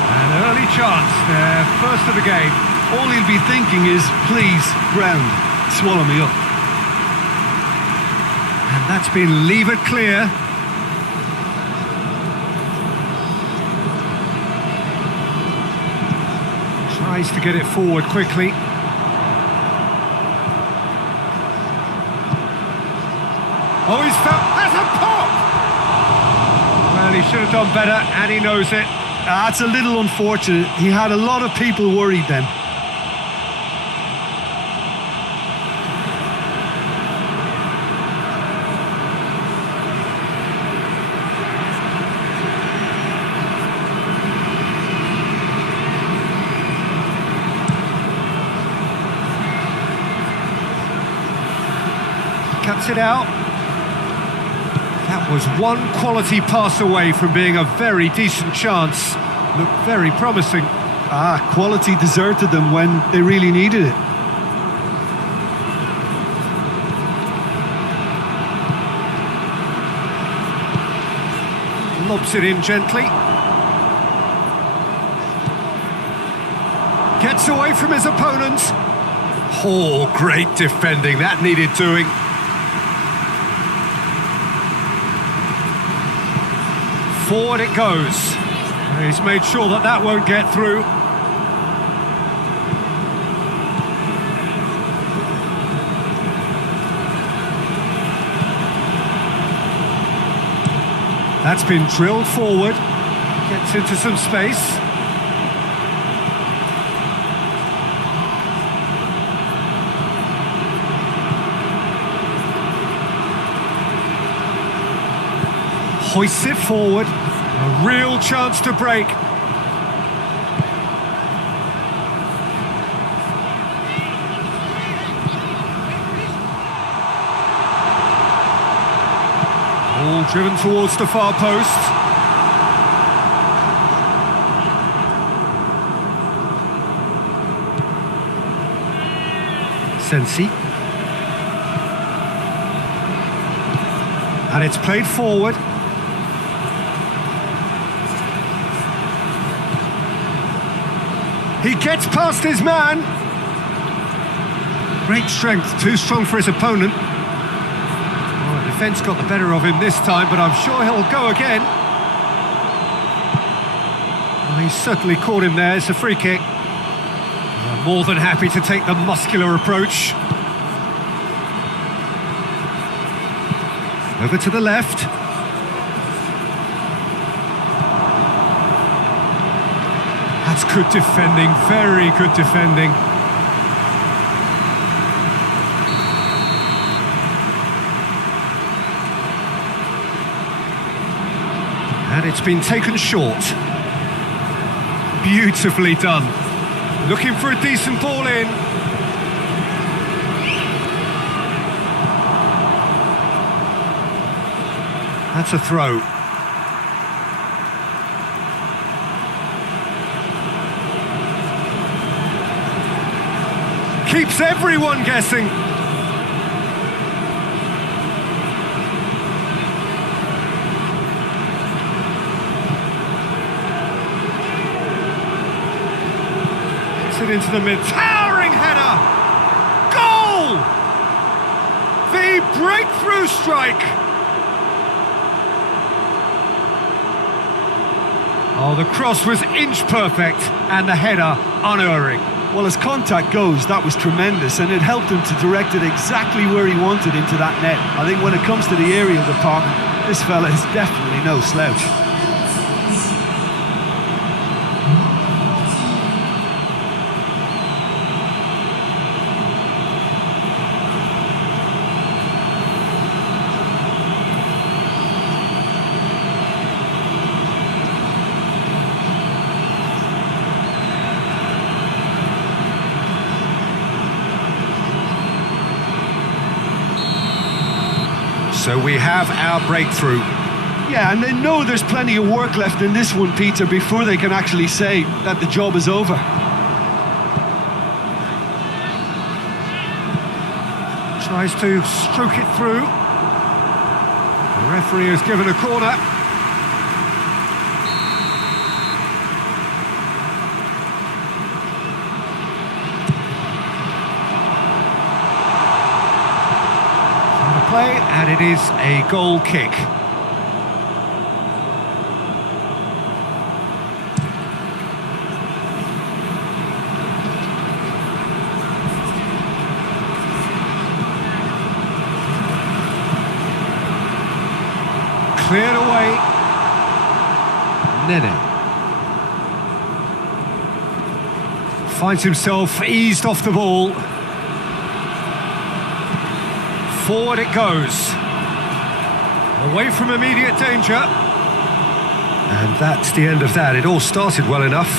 An early chance, their first of the game. All he'll be thinking is, please, ground, swallow me up. And that's been levered clear. Tries to get it forward quickly. Oh, he's found, that's a pop! Well, he should have done better, and he knows it. That's a little unfortunate. He had a lot of people worried then. Cuts it out. That was one quality pass away from being a very decent chance. Looked very promising. Quality deserted them when they really needed it. Lobs it in gently. Gets away from his opponents. Oh, great defending. That needed doing. Forward it goes. He's made sure that that won't get through. That's been drilled forward. Gets into some space. Hoists it forward. A real chance to break. All driven towards the far post. Sensi. And it's played forward. He gets past his man. Great strength, too strong for his opponent. Oh, the defence got the better of him this time, but I'm sure he'll go again. Well, he's certainly caught him there. It's a free kick. They're more than happy to take the muscular approach. Over to the left. That's good defending, very good defending. And it's been taken short. Beautifully done. Looking for a decent ball in. That's a throw. Keeps everyone guessing. Gets it into the mid. Towering header! Goal! The breakthrough strike! Oh, the cross was inch perfect and the header unerring. Well, as contact goes, that was tremendous, and it helped him to direct it exactly where he wanted into that net. I think when it comes to the aerial department, this fella is definitely no slouch. So we have our breakthrough. Yeah, and they know there's plenty of work left in this one, Peter, before they can actually say that the job is over. Tries to stroke it through. The referee has given a corner. Play, and it is a goal kick. Cleared away. Nene finds himself eased off the ball. Forward it goes, away from immediate danger, and that's the end of that. It all started well enough.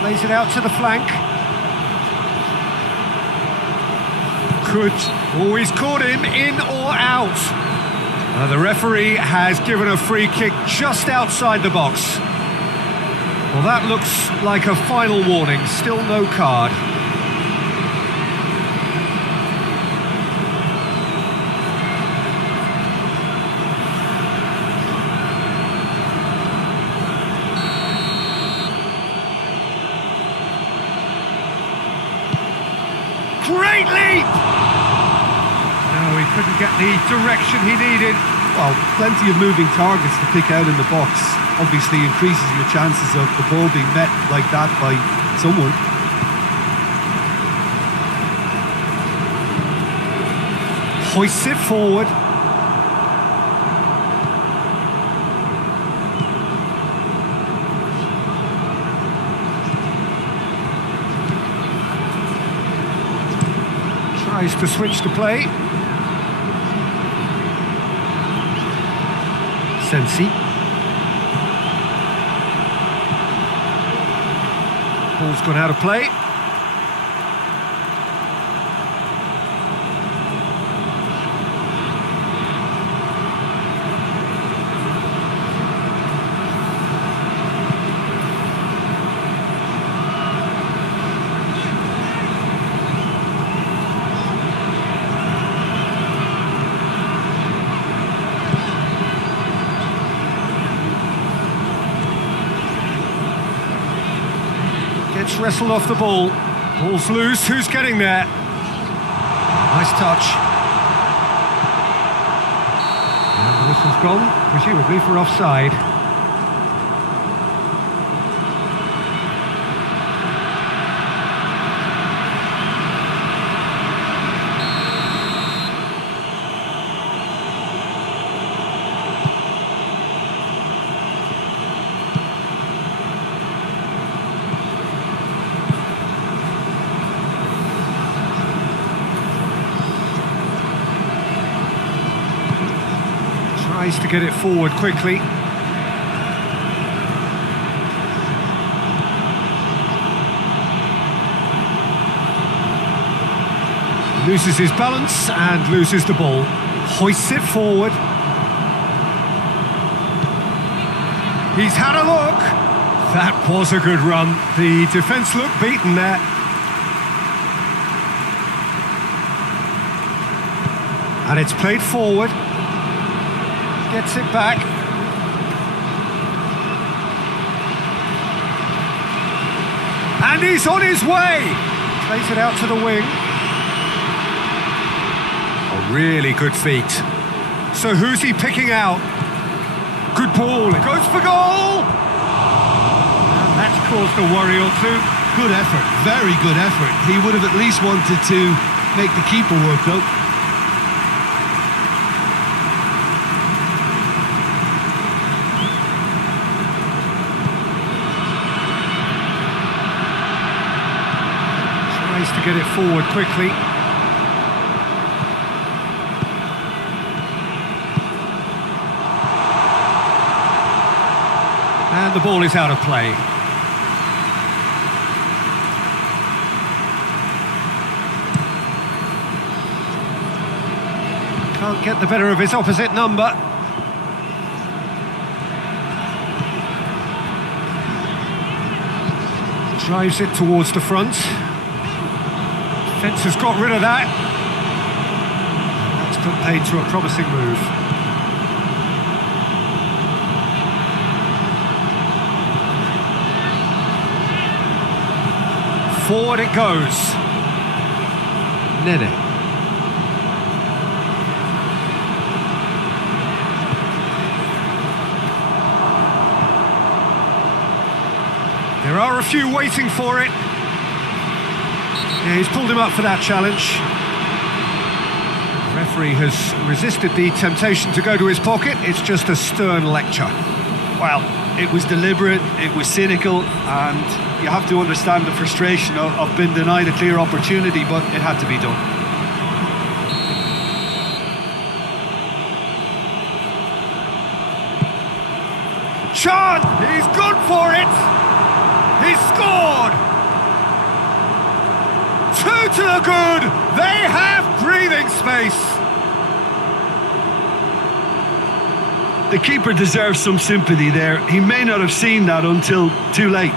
Plays it out to the flank. He's caught him in or out. The referee has given a free kick just outside the box. Well, that looks like a final warning, still no card. Great leap! No, he couldn't get the direction he needed. Well, plenty of moving targets to pick out in the box. Obviously increases your chances of the ball being met like that by someone. Hoists it forward. Tries to switch the play. Sensi. Ball's gone out of play. Gets wrestled off the ball. Ball's loose. Who's getting there? Nice touch. And the whistle's gone, presumably for offside. Tries to get it forward quickly. Loses his balance and loses the ball. Hoists it forward. He's had a look. That was a good run. The defence looked beaten there. And it's played forward. Gets it back. And he's on his way. Plays it out to the wing. A really good feat. So who's he picking out? Good ball. It goes for goal. And that's caused a worry or two. Good effort. Very good effort. He would have at least wanted to make the keeper work though. To get it forward quickly. And And the ball is out of play. Can't get the better of his opposite number. Drives it towards the front. Defence has got rid of that. That's put paid to a promising move. Forward it goes. Nene. There are a few waiting for it. Yeah, he's pulled him up for that challenge. The referee has resisted the temptation to go to his pocket. It's just a stern lecture. Well, it was deliberate, it was cynical, and you have to understand the frustration of being denied a clear opportunity, but it had to be done. Chant! He's gone for it! He's scored! 2 to the good! They have breathing space! The keeper deserves some sympathy there. He may not have seen that until too late.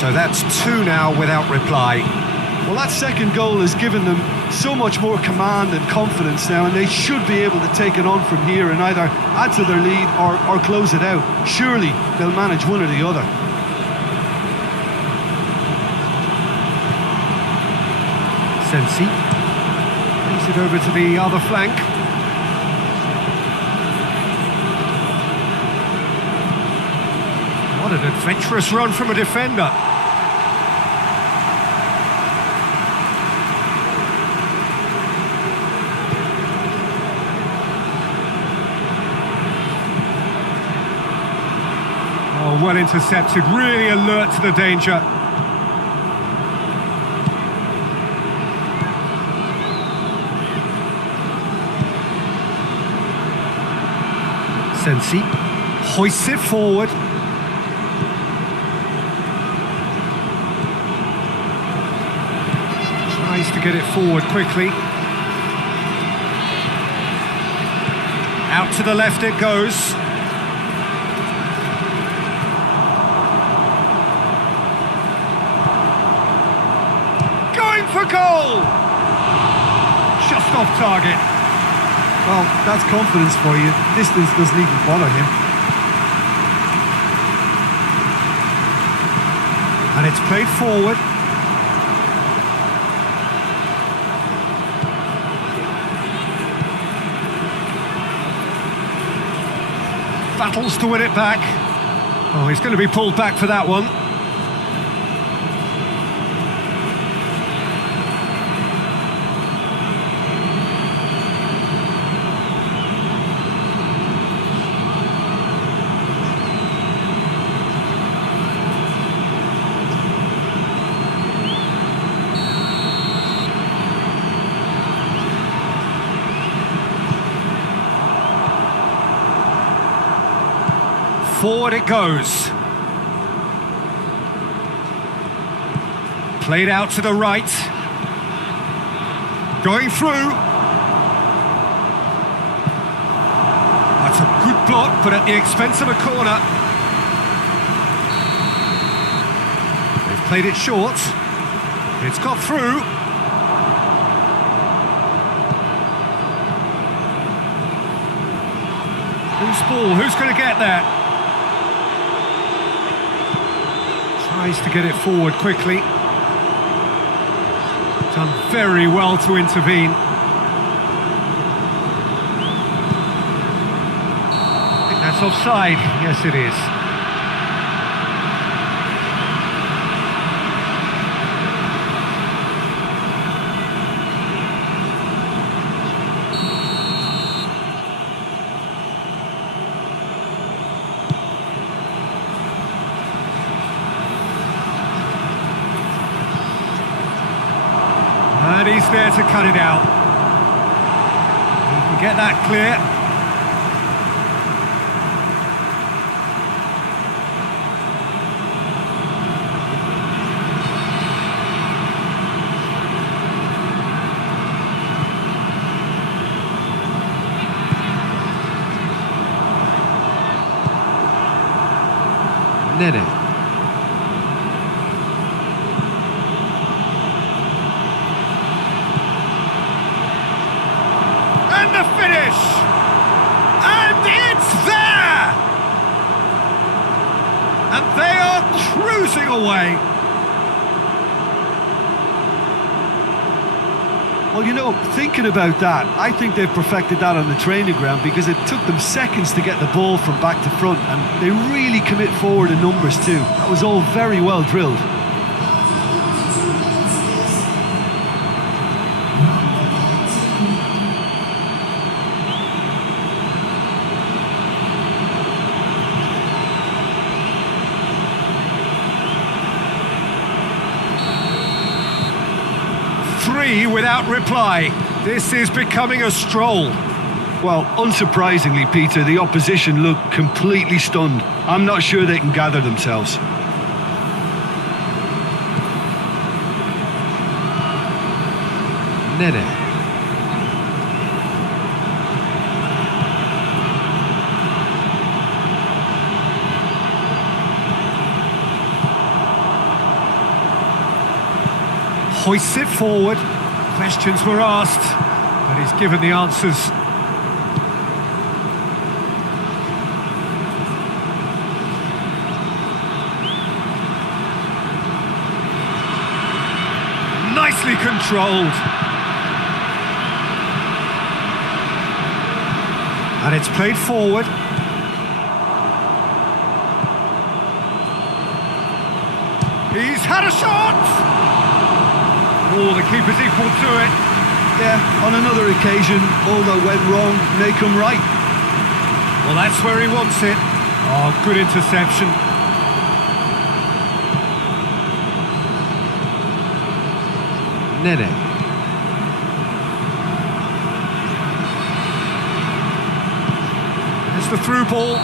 So that's 2 now without reply. Well, that second goal has given them so much more command and confidence now, and they should be able to take it on from here and either add to their lead or close it out. Surely they'll manage one or the other. Sensi plays it over to the other flank. What an adventurous run from a defender. Oh, well intercepted, really alert to the danger. Sensi hoists it forward. Tries to get it forward quickly. Out to the left it goes. For goal! Just off target. Well, that's confidence for you. Distance doesn't even bother him. And it's played forward. Battles to win it back. Oh, he's going to be pulled back for that one. Forward it goes. Played out to the right. Going through. That's a good block, but at the expense of a corner. They've played it short. It's got through. Who's ball? Who's going to get that? Tries to get it forward quickly. Done very well to intervene. I think that's offside. Yes, it is. And he's there to cut it out. He can get that clear. Nene. And the finish! And it's there! And they are cruising away. Well, you know, thinking about that, I think they've perfected that on the training ground because it took them seconds to get the ball from back to front, and they really commit forward in numbers too. That was all very well drilled. Three without reply. This is becoming a stroll. Well, unsurprisingly, Peter, the opposition look completely stunned. I'm not sure they can gather themselves. Nene. Hoists it forward. Questions were asked, but he's given the answers. Nicely controlled. And it's played forward. He's had a shot! Oh, the keeper's equal to it. Yeah, on another occasion, all that went wrong may come right. Well, that's where he wants it. Oh, good interception. Nene. There's the through ball.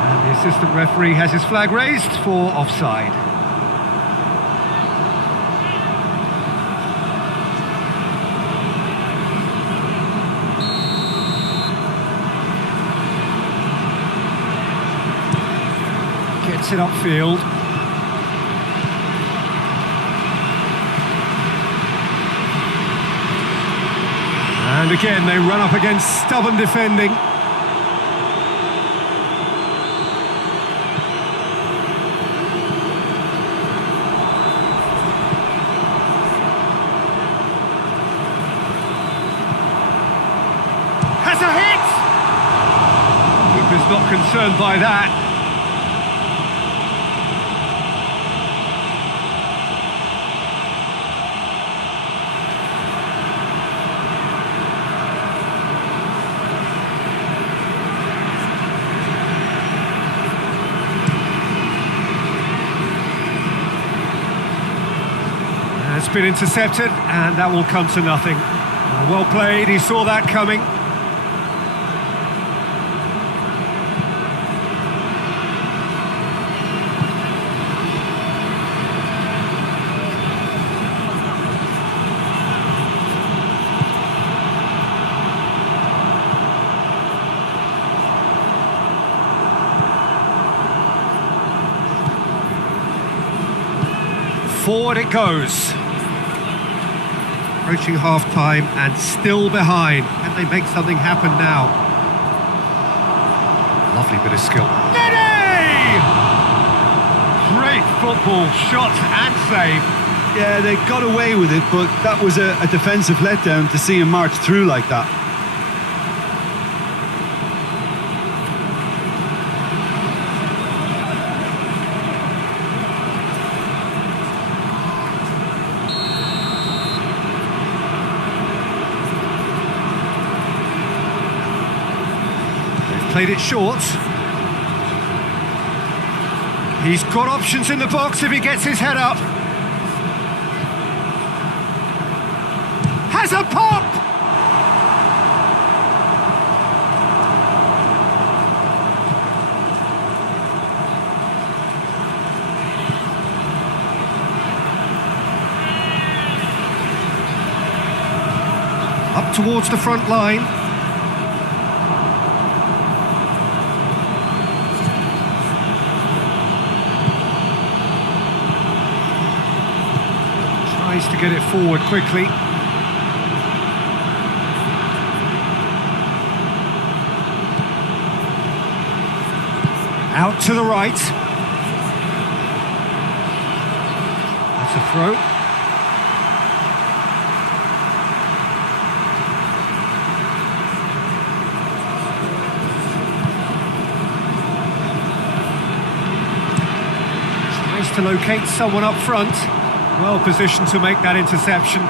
And the assistant referee has his flag raised for offside. Gets it upfield. And again, they run up against stubborn defending. Has a hit! Keeper's not concerned by that. It's been intercepted, and that will come to nothing. Well played, he saw that coming. Forward it goes. Approaching half-time and still behind. Can they make something happen now? Lovely bit of skill. Nene! Great football, shot and save. Yeah, they got away with it, but that was a defensive letdown to see him march through like that. Played it short. He's got options in the box if he gets his head up. There's a pop! Up towards the front line. Tries to get it forward quickly. Out to the right. That's a throw. Tries to locate someone up front. Well positioned to make that interception.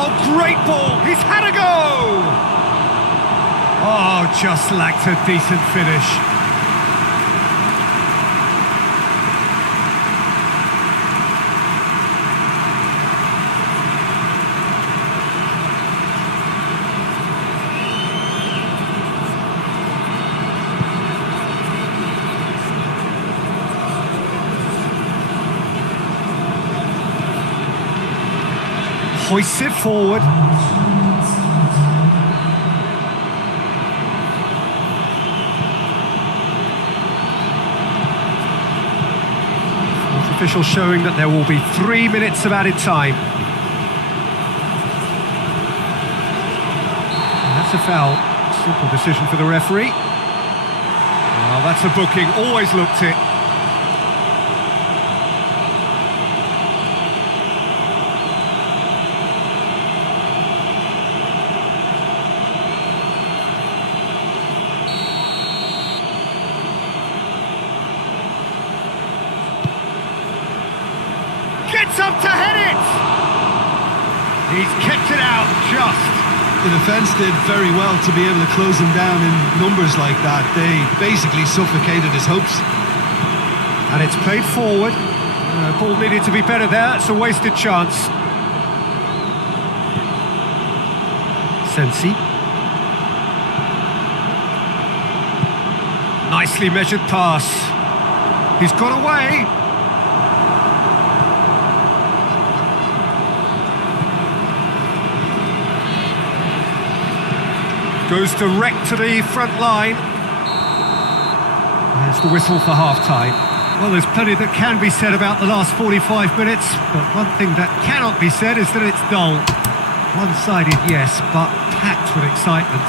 Oh, great ball! He's had a go! Oh, just lacked a decent finish. Hoists it forward. Fourth official showing that there will be 3 minutes of added time. And that's a foul. Simple decision for the referee. Well, that's a booking. Always looked it. Gets up to head it! He's kept it out just. The defence did very well to be able to close him down in numbers like that. They basically suffocated his hopes. And it's played forward. Ball needed to be better there. It's a wasted chance. Sensi. Nicely measured pass. He's got away. Goes direct to the front line. There's the whistle for half-time. Well, there's plenty that can be said about the last 45 minutes, but one thing that cannot be said is that it's dull. One-sided, yes, but packed with excitement.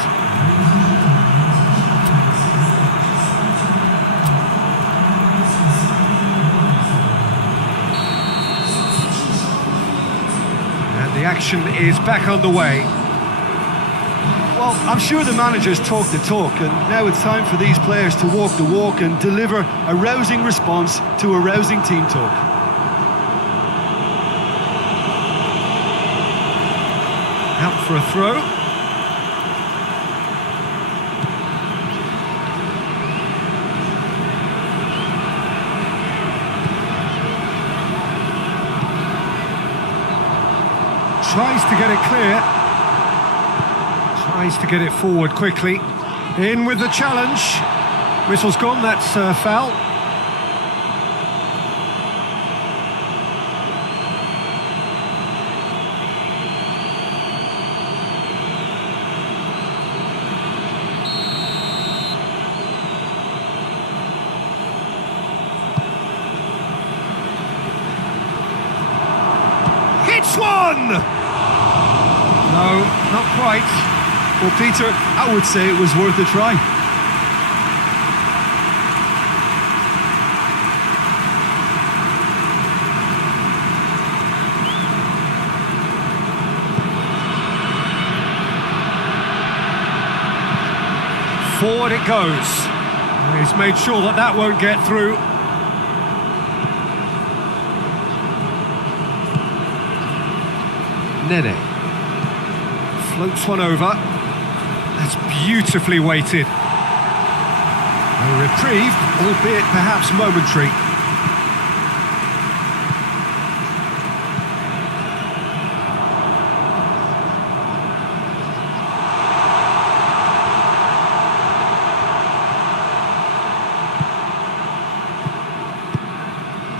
And the action is back underway. Well, I'm sure the managers talk the talk, and now it's time for these players to walk the walk and deliver a rousing response to a rousing team talk. Out for a throw. Tries to get it clear. Tries to get it forward quickly. In with the challenge. Whistle's gone, that's a foul. Hits one! No, not quite. Well, Peter, I would say it was worth a try. Forward it goes. He's made sure that that won't get through. Nene. Floats one over. That's beautifully weighted. A reprieve, albeit perhaps momentary.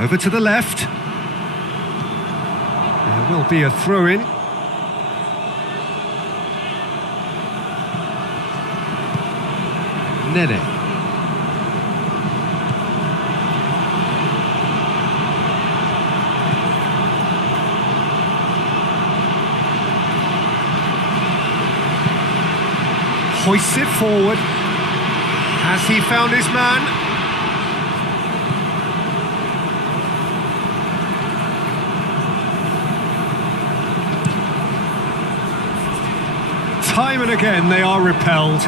Over to the left. There will be a throw-in. Nene. Hoists it forward. Has he found his man? Time and again they are repelled.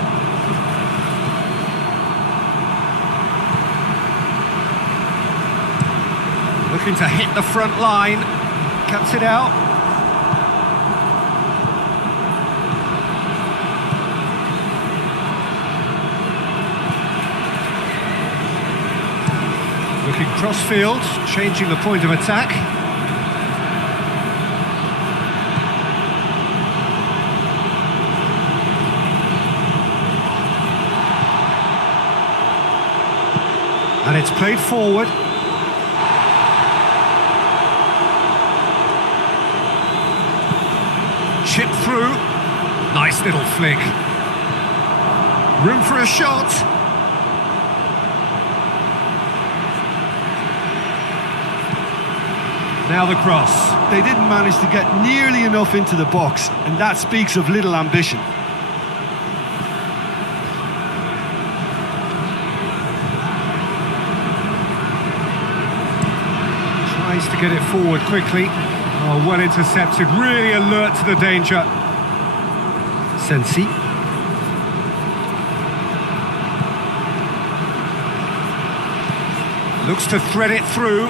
Looking to hit the front line. Cuts it out. Looking cross-field, changing the point of attack. And it's played forward. Chip through. Nice little flick. Room for a shot. Now the cross. They didn't manage to get nearly enough into the box, and that speaks of little ambition. Tries to get it forward quickly. Oh, well intercepted, really alert to the danger. Sensi. Looks to thread it through.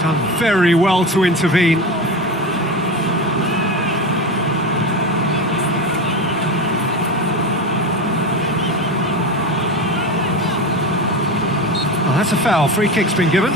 Done very well to intervene. Oh, that's a foul. Free kick's been given.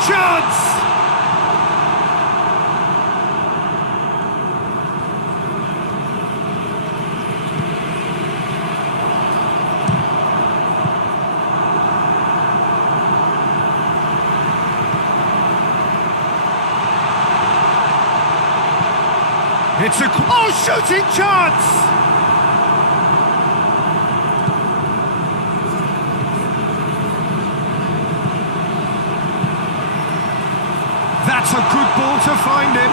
Chance! It's a shooting chance! That's a good ball to find him.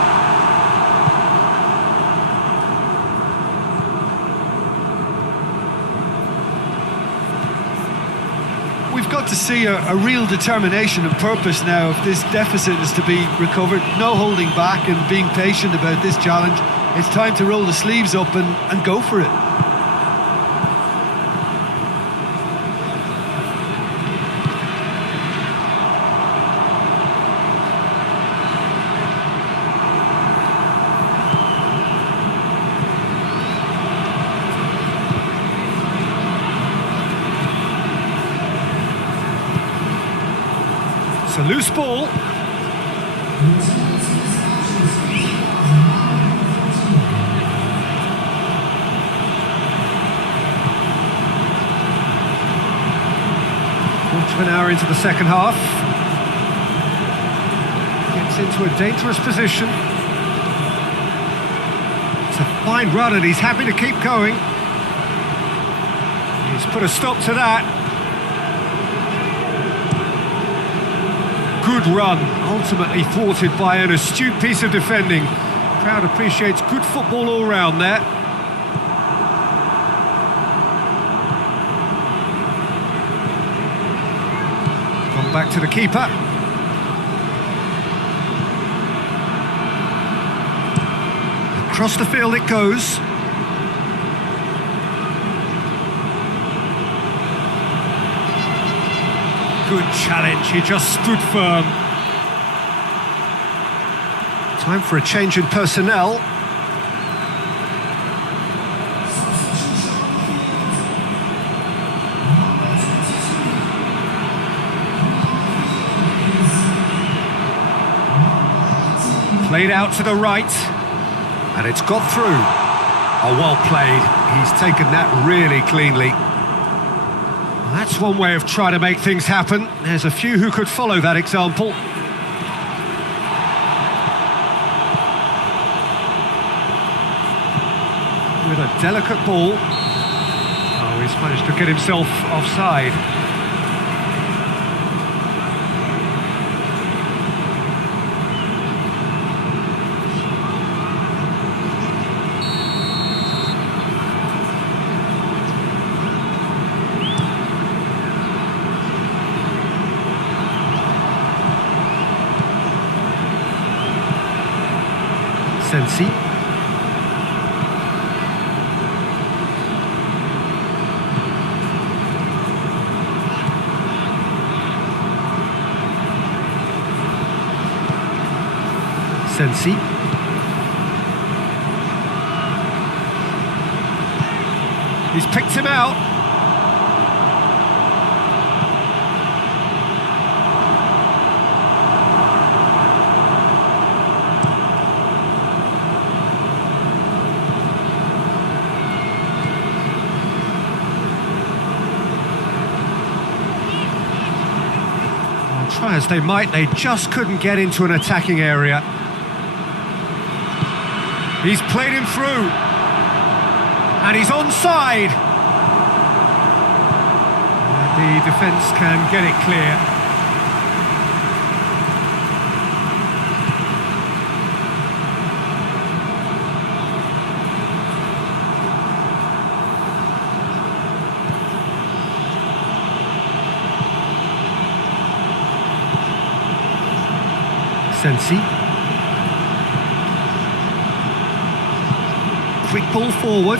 We've got to see a real determination and purpose now if this deficit is to be recovered. No holding back and being patient about this challenge. It's time to roll the sleeves up and go for it. It's a loose ball. Quarter of an hour into the second half. Gets into a dangerous position. It's a fine run and he's happy to keep going. He's put a stop to that. good run, ultimately thwarted by an astute piece of defending. Crowd appreciates good football all round there. Gone back to the keeper. Across the field it goes. Good challenge, he just stood firm. Time for a change in personnel. Played out to the right, and it's got through. Oh, well played. He's taken that really cleanly. That's one way of trying to make things happen. There's a few who could follow that example. With a delicate ball. Oh, he's managed to get himself offside. Sensi. Sensi. He's picked him out. Try as they might, they just couldn't get into an attacking area. He's played him through. And he's onside. The defence can get it clear. Sensi. Quick ball forward.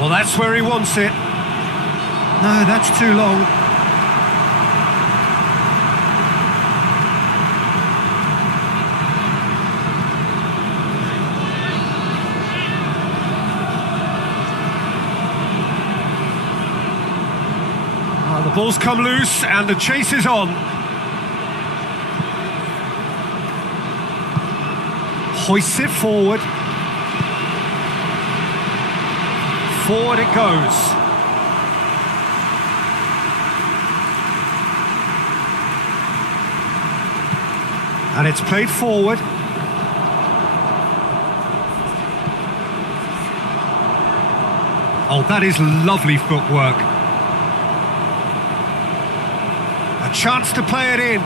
Well, that's where he wants it. No, that's too long. The ball's come loose and the chase is on. Hoists it forward. Forward it goes. And it's played forward. Oh, that is lovely footwork. A chance to play it in.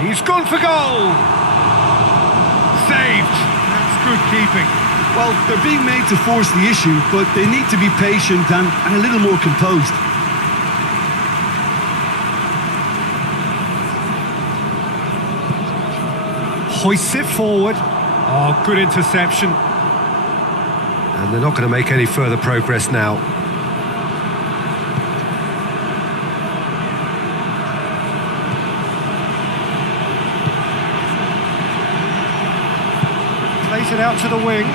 He's gone for goal! Saved! That's good keeping. Well, they're being made to force the issue, but they need to be patient and a little more composed. Hoists it forward. Oh, good interception. And they're not going to make any further progress now. Plays it out to the wing.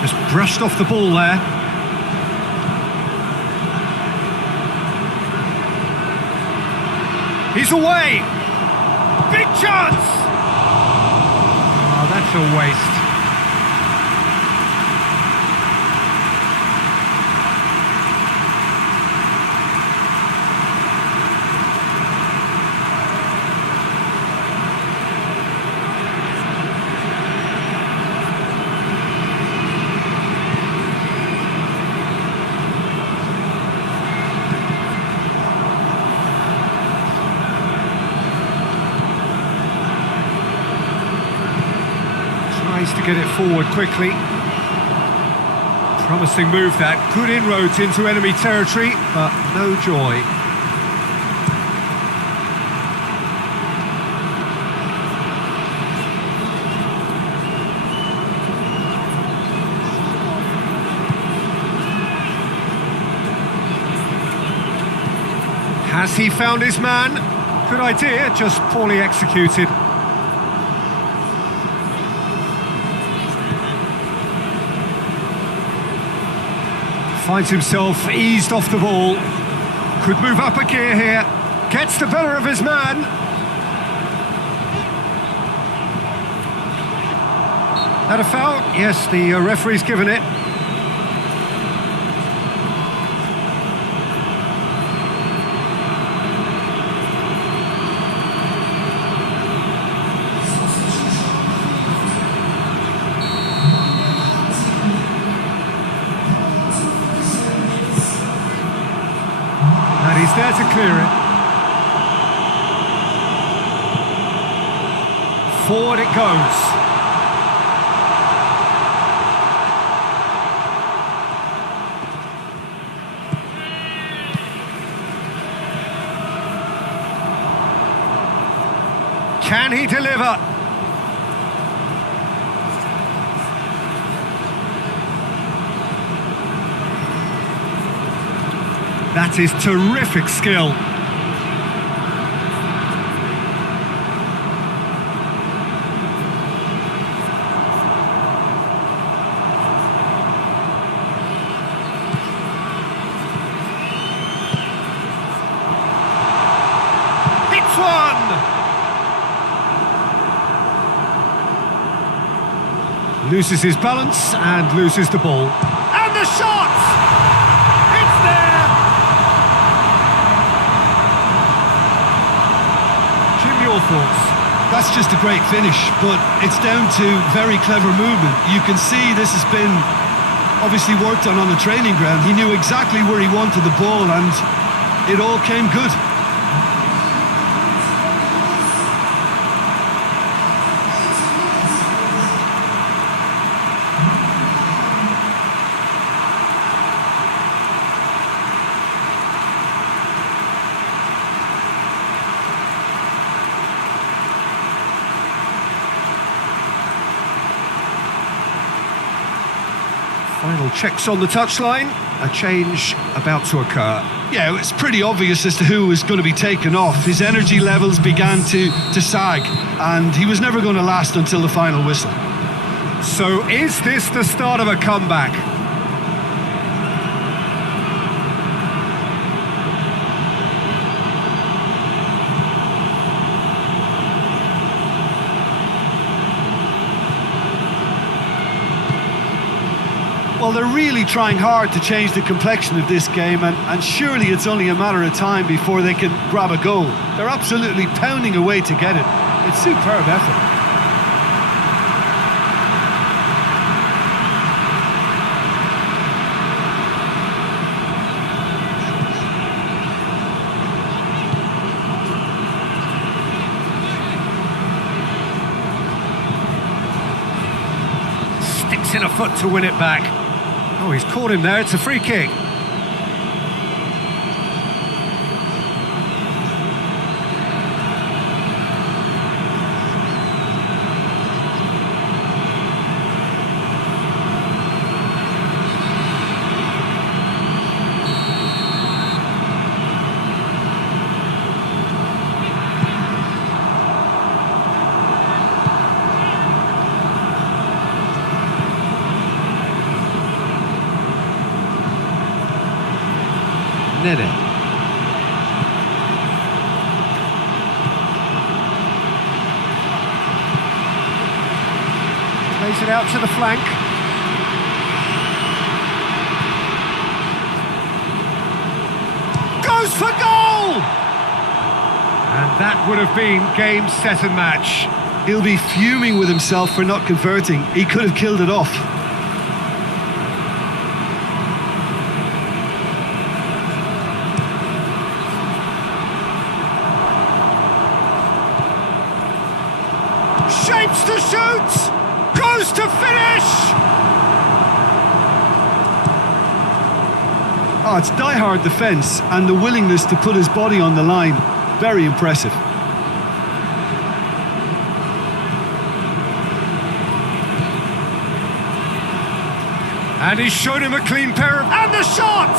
Just brushed off the ball there. He's away! Big chance! Oh, that's a waste. get it forward quickly. Promising move that, good inroads into enemy territory, but no joy. Has he found his man? Good idea, just poorly executed. Finds himself eased off the ball. Could move up a gear here. Gets the better of his man. Had a foul? Yes, the referee's given it. He's there to clear it. Forward it goes. Can he deliver? That is terrific skill. Hits one! Loses his balance and loses the ball. And the shot! It's there! Your thoughts? That's just a great finish, but it's down to very clever movement. You can see this has been obviously worked on the training ground. He knew exactly where he wanted the ball and it all came good. Final checks on the touchline. A change about to occur. Yeah, it's pretty obvious as to who was going to be taken off. His energy levels began to sag, and he was never going to last until the final whistle. So is this the start of a comeback? Well, they're really trying hard to change the complexion of this game, and surely it's only a matter of time before they can grab a goal. They're absolutely pounding away to get it. It's superb effort. Sticks in a foot to win it back. Oh, he's caught him there, it's a free kick. Nene. Plays it out to the flank. Goes for goal! And that would have been game, set and match. He'll be fuming with himself for not converting. He could have killed it off. Shapes to shoot! Goes goes to finish! Oh, it's die-hard defence and the willingness to put his body on the line. Very impressive. And he's shown him a clean pair of... And the shot!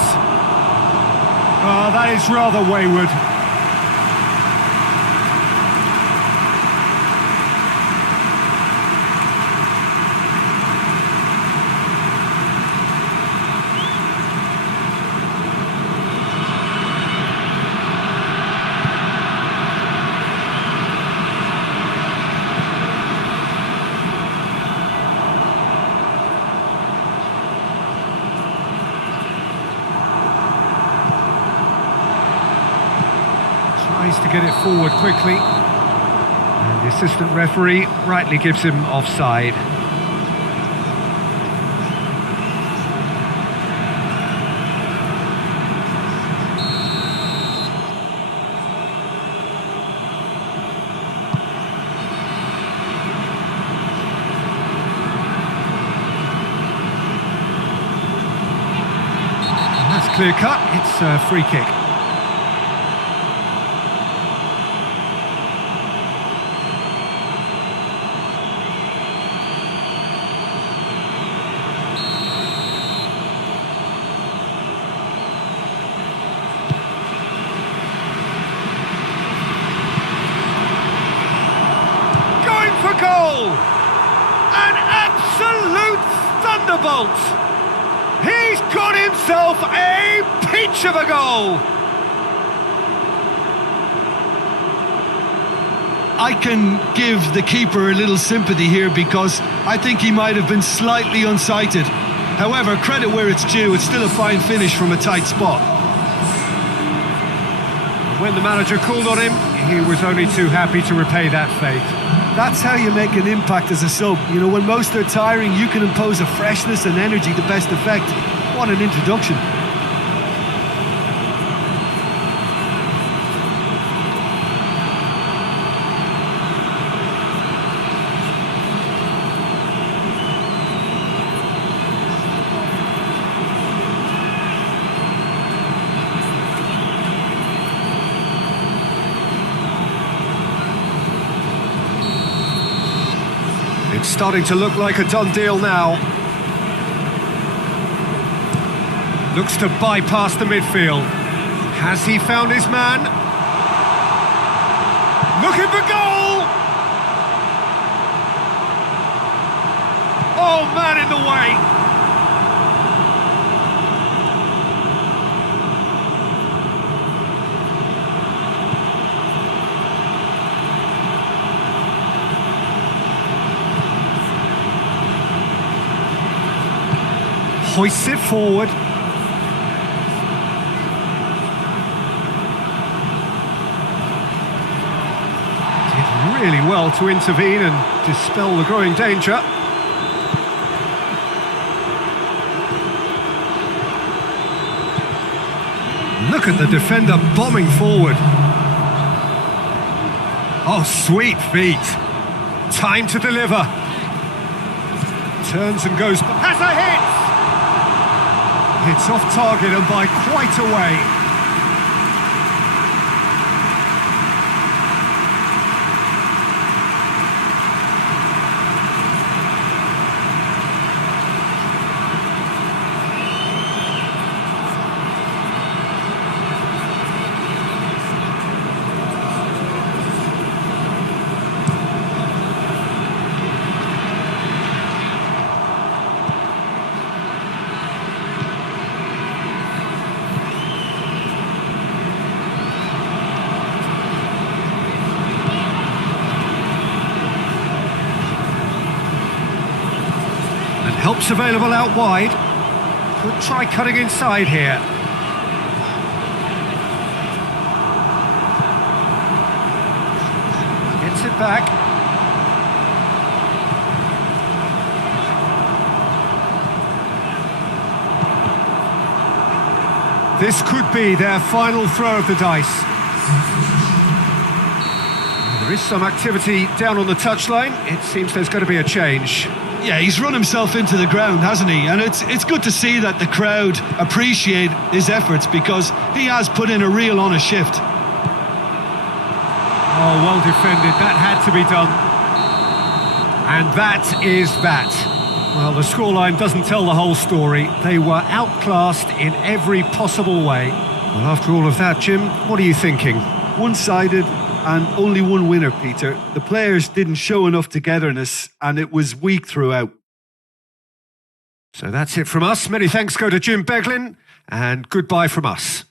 Oh, that is rather wayward. Tries to get it forward quickly, and the assistant referee rightly gives him offside. And that's clear cut, it's a free kick. For goal! An absolute thunderbolt! He's got himself a peach of a goal! I can give the keeper a little sympathy here because I think he might have been slightly unsighted. However, credit where it's due, it's still a fine finish from a tight spot. When the manager called on him, he was only too happy to repay that fate. That's how you make an impact as a sub. You know, when most are tiring, you can impose a freshness and energy to best effect. What an introduction. It's starting to look like a done deal now. Looks to bypass the midfield. Has he found his man? Looking for goal! Oh, man in the way! Hoists it forward. Did really well to intervene and dispel the growing danger. Look at the defender bombing forward. Oh, sweet feet. Time to deliver. Turns and goes. Has a hit! It's off target and by quite a way. Help's available out wide. Could try cutting inside here. Gets it back. This could be their final throw of the dice. There is some activity down on the touchline. It seems there's going to be a change. Yeah, he's run himself into the ground, hasn't he? And it's good to see that the crowd appreciate his efforts, because he has put in a real honest shift. Oh, well defended. That had to be done. And that is that. Well, the scoreline doesn't tell the whole story. They were outclassed in every possible way. Well, after all of that, Jim, what are you thinking? One-sided and only one winner, Peter. The players didn't show enough togetherness and it was weak throughout. So that's it from us. Many thanks go to Jim Beglin, and goodbye from us.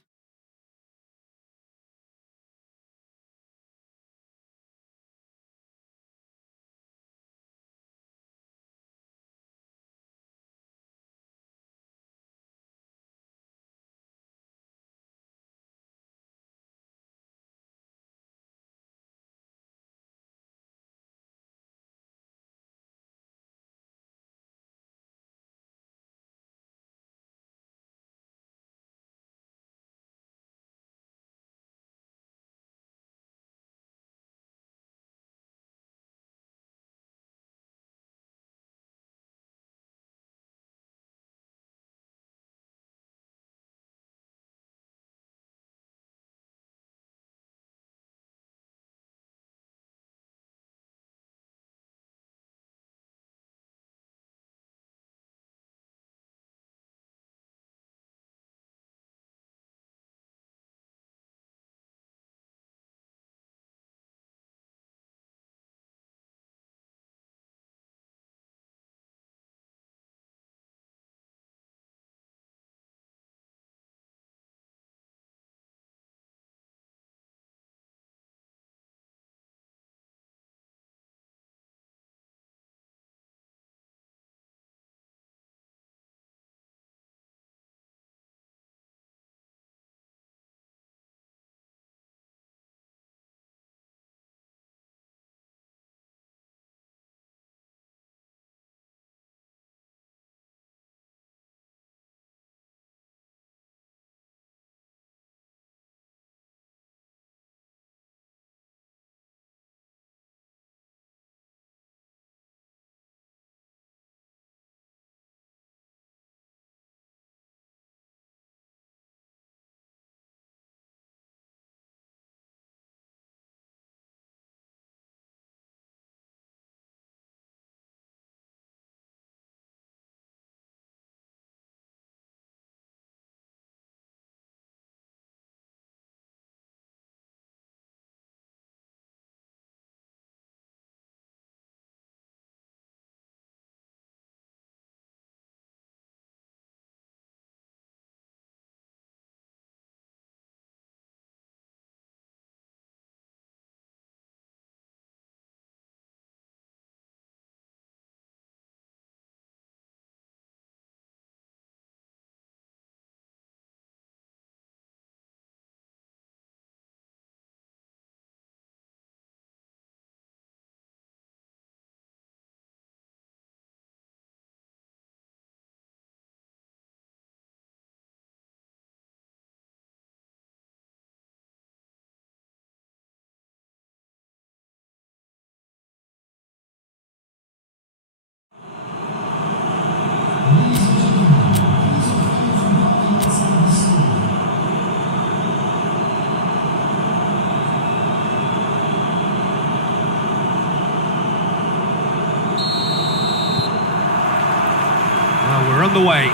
We're on the way.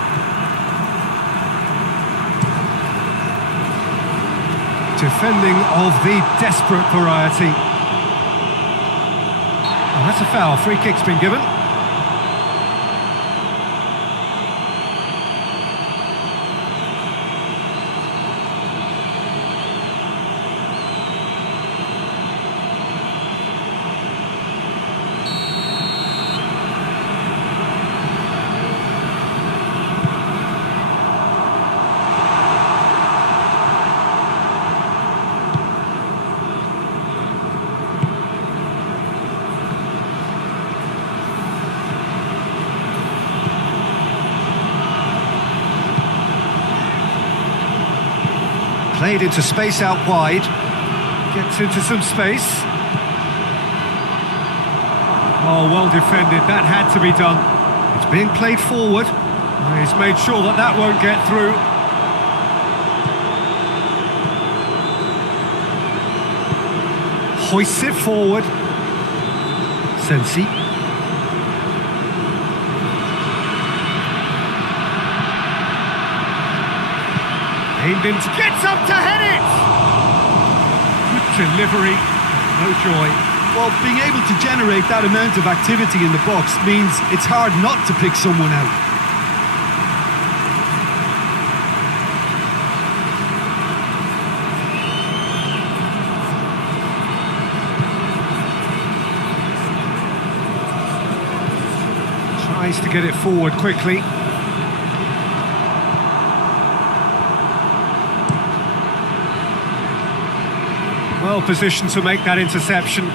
Defending of the desperate variety. Oh, that's a foul. Free kick's been given. Played into space out wide. Gets into some space. Oh, well defended. That had to be done. It's being played forward. He's made sure that that won't get through. Hoists it forward. Sensi. Aimed into, gets up to head it! Good delivery, no joy. Well, being able to generate that amount of activity in the box means it's hard not to pick someone out. Tries to get it forward quickly. Well positioned to make that interception.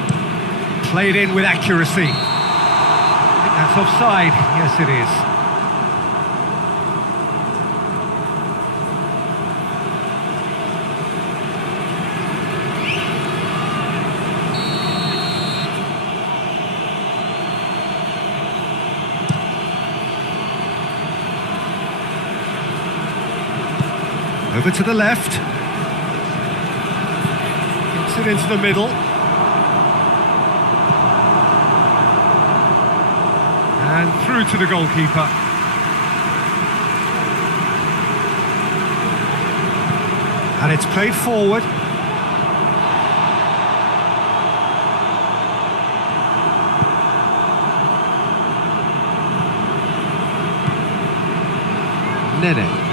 Played in with accuracy. I think that's offside. Yes, it is. Over to the left. Gets it into the middle. And through to the goalkeeper. And it's played forward. Nene.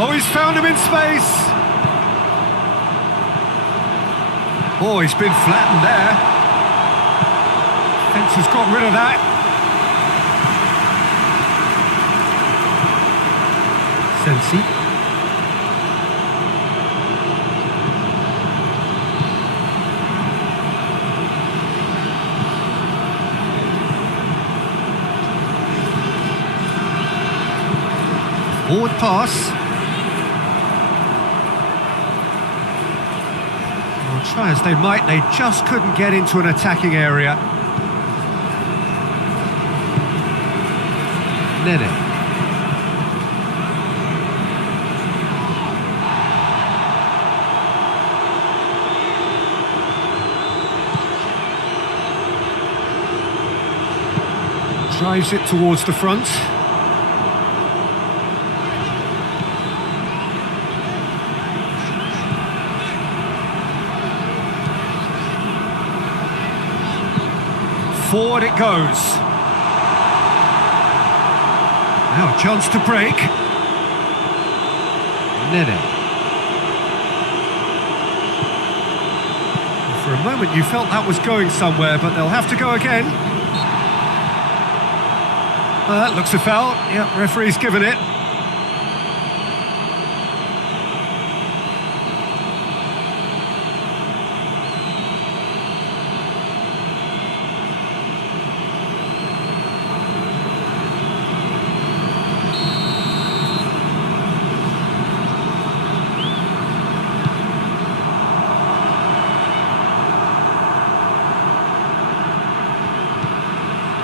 Oh, he's found him in space. Oh, he's been flattened there. Fence has got rid of that. Sensi. Forward pass. Try as they might, they just couldn't get into an attacking area. Nene. Drives it towards the front. Forward it goes. Now a chance to break. Nene. For a moment you felt that was going somewhere, but they'll have to go again. That looks a foul. Yep, referee's given it.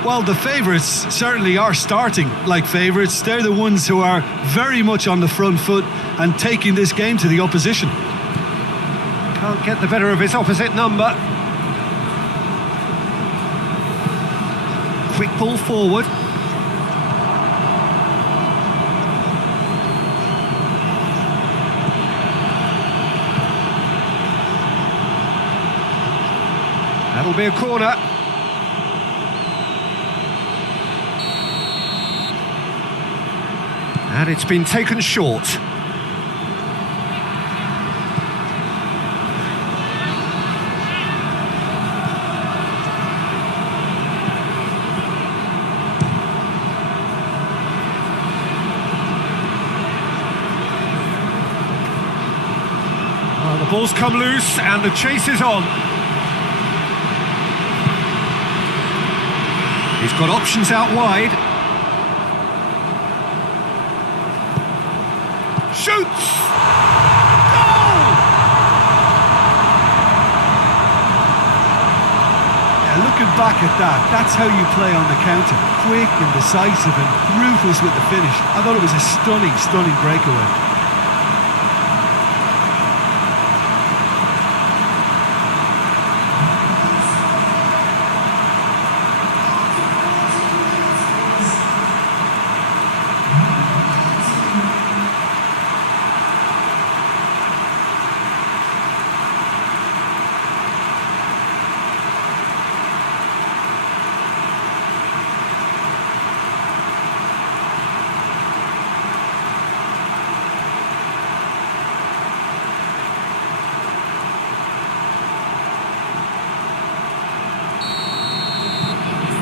Well, the favourites certainly are starting like favourites. They're the ones who are very much on the front foot and taking this game to the opposition. Can't get the better of his opposite number. Quick ball forward. That'll be a corner. And it's been taken short. The ball's come loose and the chase is on. He's got options out wide. Shoots! Goal! Yeah, looking back at that, that's how you play on the counter. Quick and decisive and ruthless with the finish. I thought it was a stunning, stunning breakaway.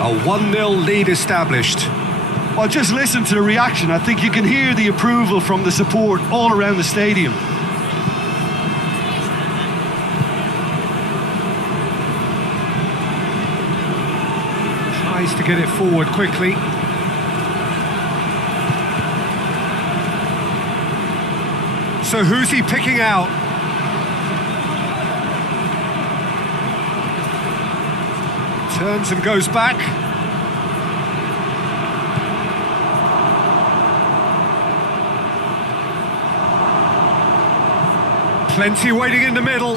A 1-0 lead established. Well, just listen to the reaction. I think you can hear the approval from the support all around the stadium. Tries to get it forward quickly. So who's he picking out? Turns and goes back. Plenty waiting in the middle.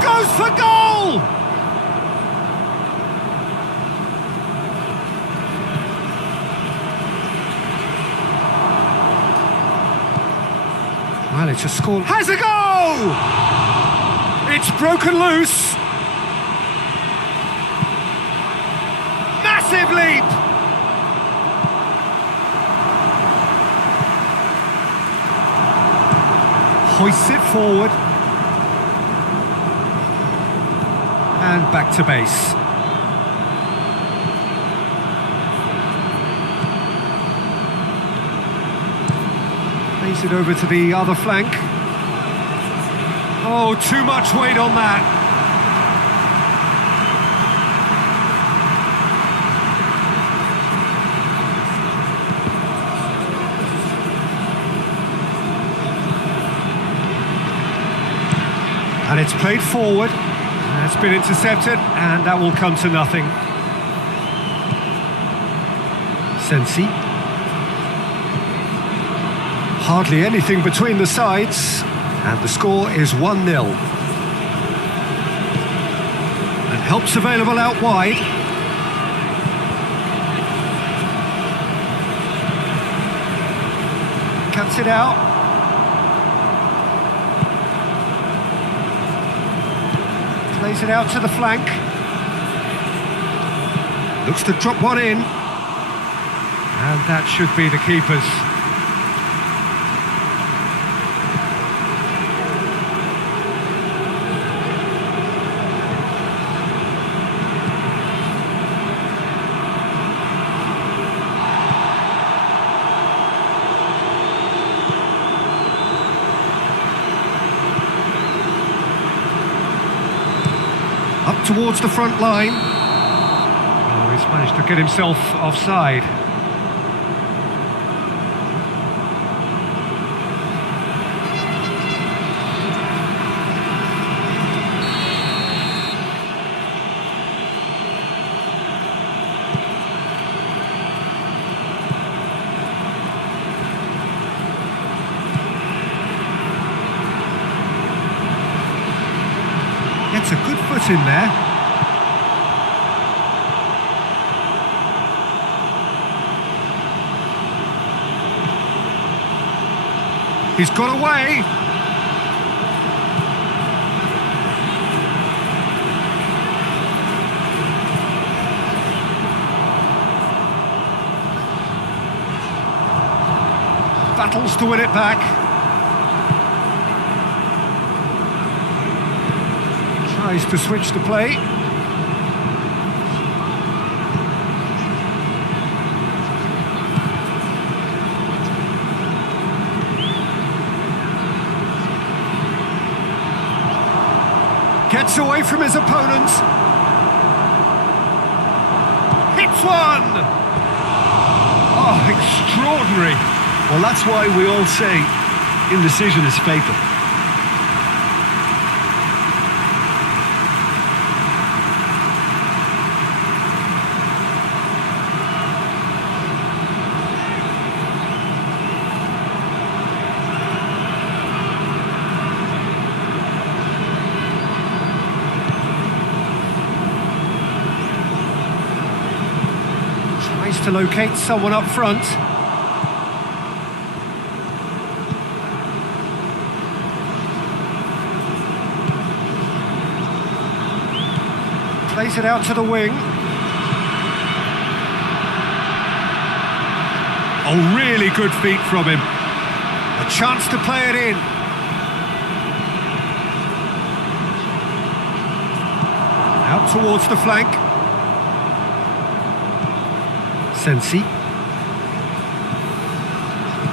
Goes for goal! Well, it's a score. Has a goal! It's broken loose. Massive leap. Hoists it forward. And back to base. Plays it over to the other flank. Oh, too much weight on that. And it's played forward. And it's been intercepted, and that will come to nothing. Sensi. Hardly anything between the sides. And the score is 1-0. And help's available out wide. Cuts it out. Plays it out to the flank. Looks to drop one in. And that should be the keeper's. Up towards the front line. Oh, he's managed to get himself offside. Gets a good foot in there. He's got away. Battles to win it back. Tries to switch the play. Gets away from his opponents. this one! Oh, extraordinary. Well, that's why we all say indecision is fatal. Tries to locate someone up front. Plays it out to the wing. Oh, really good feet from him. A chance to play it in. Out towards the flank. Sensi.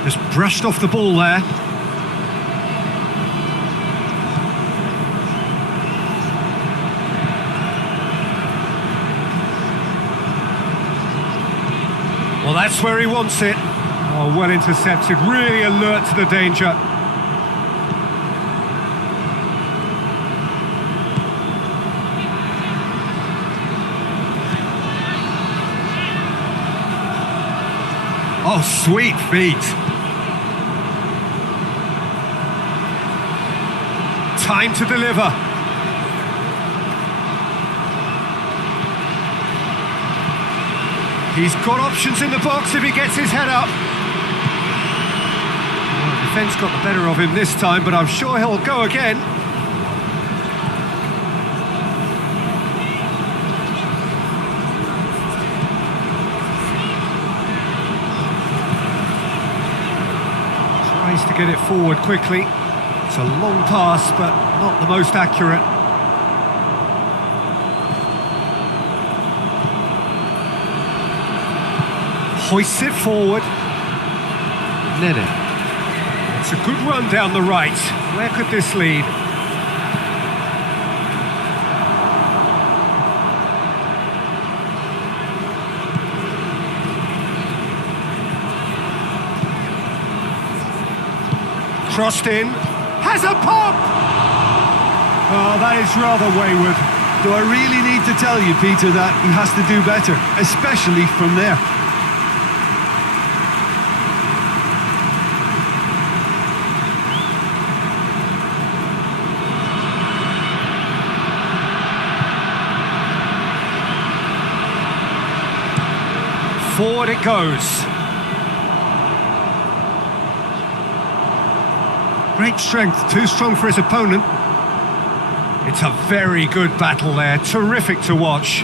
Just brushed off the ball there. Well, that's where he wants it. Oh, well intercepted, really alert to the danger. Oh, sweet feet. Time to deliver. He's got options in the box if he gets his head up. Well, the defence got the better of him this time, but I'm sure he'll go again. Tries to get it forward quickly. It's a long pass, but not the most accurate. Hoists it forward. Nene. It's a good run down the right. Where could this lead? Crossed in. Has a pop! Oh, that is rather wayward. Do I really need to tell you, Peter, that he has to do better, especially from there? Forward it goes. Great strength, too strong for his opponent. It's a very good battle there, terrific to watch.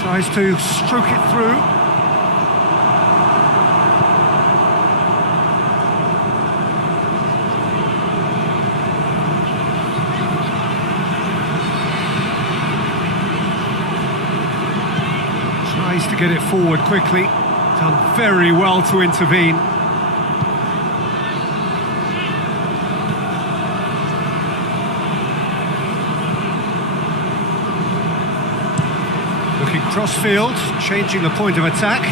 Tries to stroke it through. Tries to get it forward quickly. Done very well to intervene. Looking cross-field, changing the point of attack.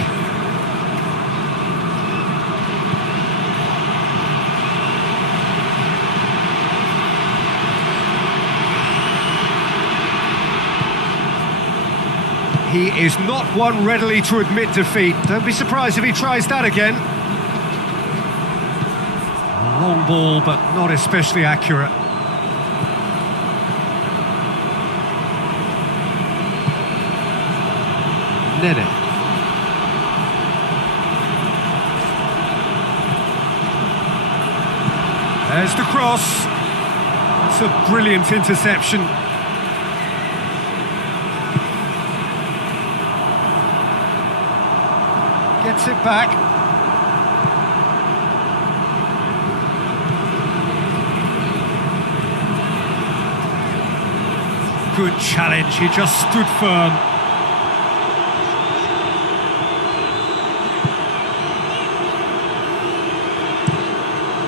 He is not one readily to admit defeat. Don't be surprised if he tries that again. A long ball, but not especially accurate. Nene. There's the cross. It's a brilliant interception. Gets it back. Good challenge, he just stood firm.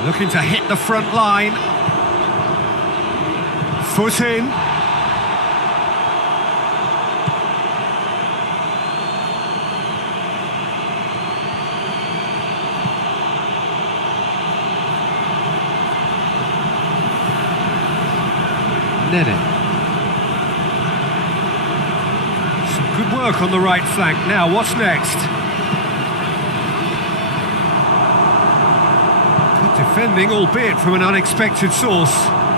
Looking to hit the front line. Foot in. Some good work on the right flank. Now, what's next? Good defending, albeit from an unexpected source.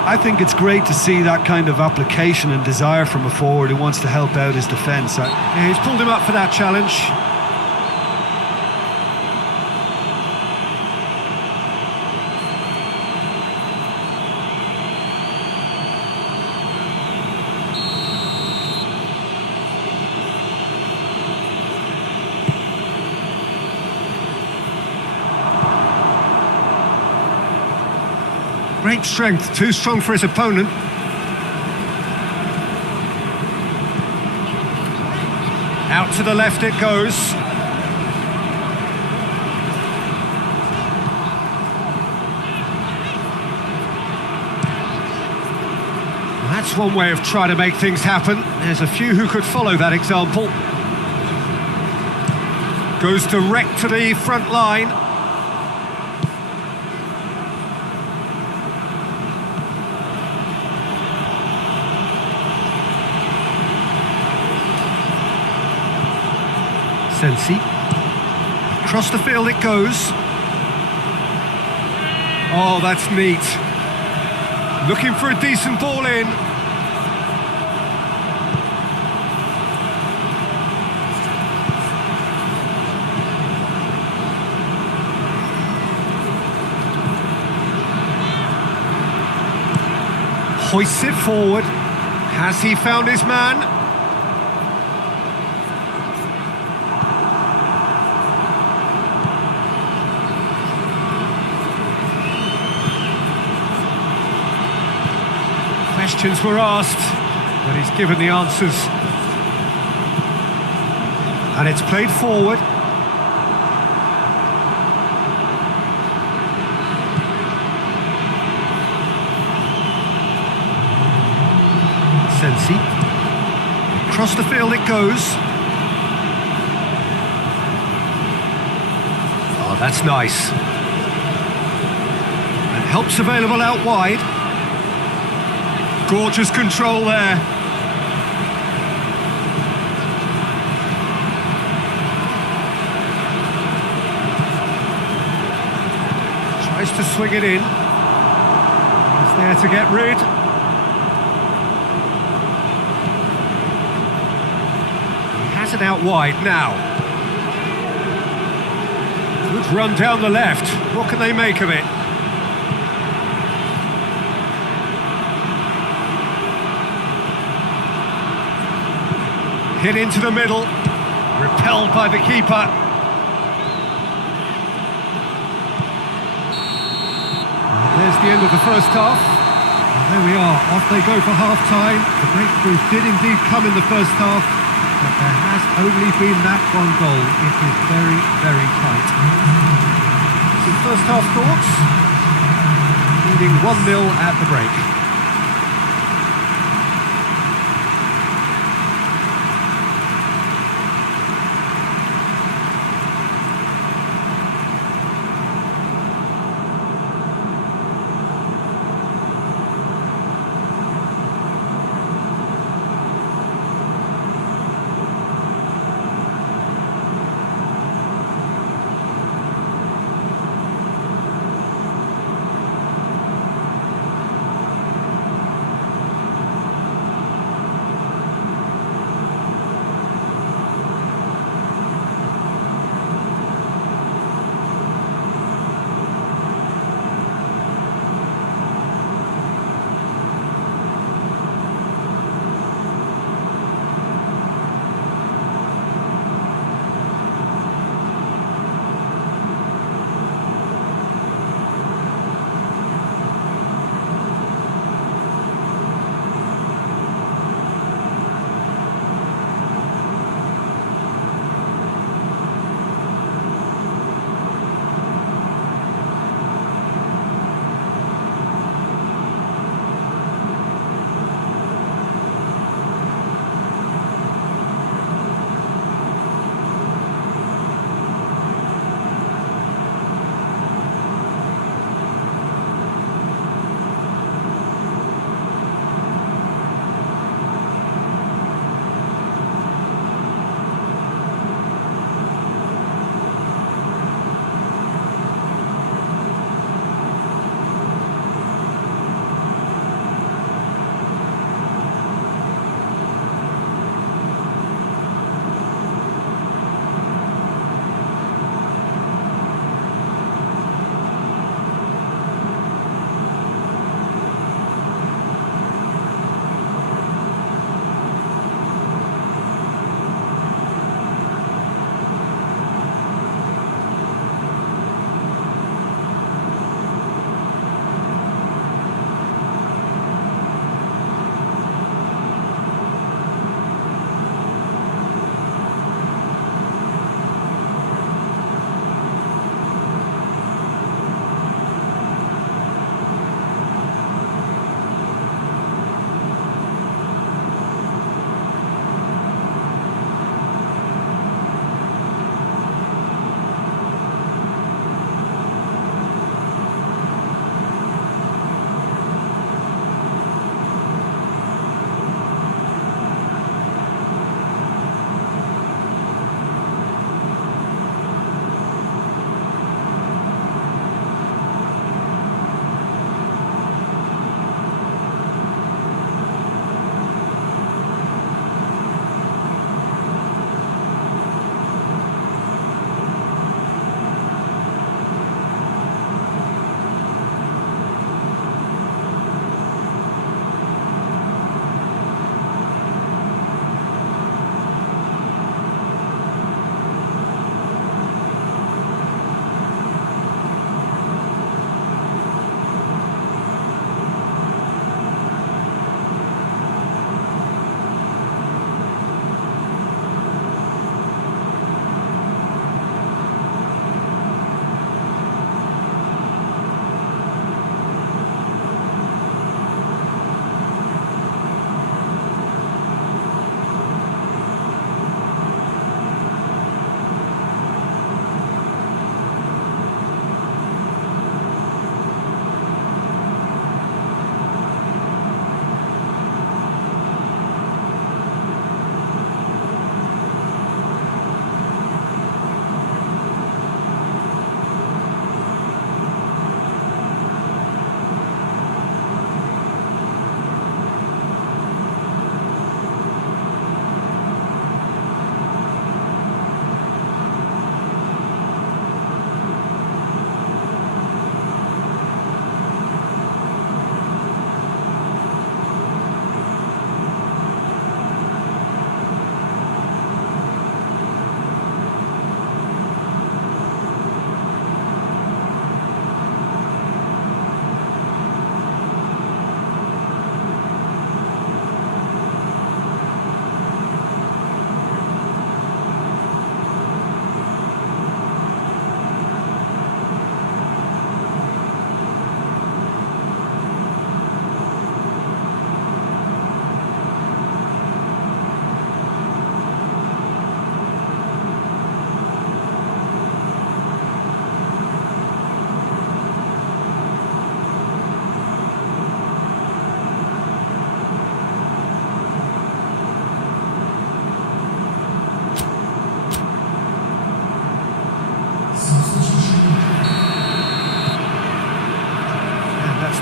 I think it's great to see that kind of application and desire from a forward who wants to help out his defence. Yeah, he's pulled him up for that challenge. Great strength, too strong for his opponent. Out to the left it goes. Well, that's one way of trying to make things happen. There's a few who could follow that example. Goes direct to the front line. Sensi. Across the field it goes. Oh, that's neat. Looking for a decent ball in. Hoists it forward. Has he found his man? Questions were asked, but he's given the answers. And it's played forward. Sensi. Across the field it goes. Oh, that's nice. And help's available out wide. Gorgeous control there. Tries to swing it in. He's there to get rid. He has it out wide now. Good run down the left. What can they make of it? Hit into the middle, repelled by the keeper. And there's the end of the first half. And there we are, off they go for half-time. The breakthrough did indeed come in the first half, but there has only been that one goal. It is very, very tight. Some first half thoughts? Leading 1-0 at the break.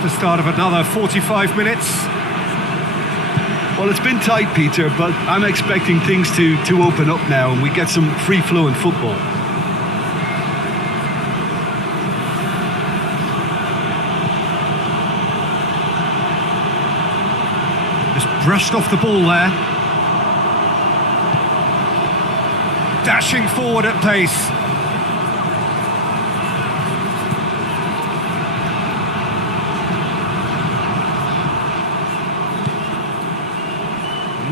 the start of another 45 minutes. Well, it's been tight, Peter, but I'm expecting things to open up now and we get some free-flowing football. Just brushed off the ball there. Dashing forward at pace.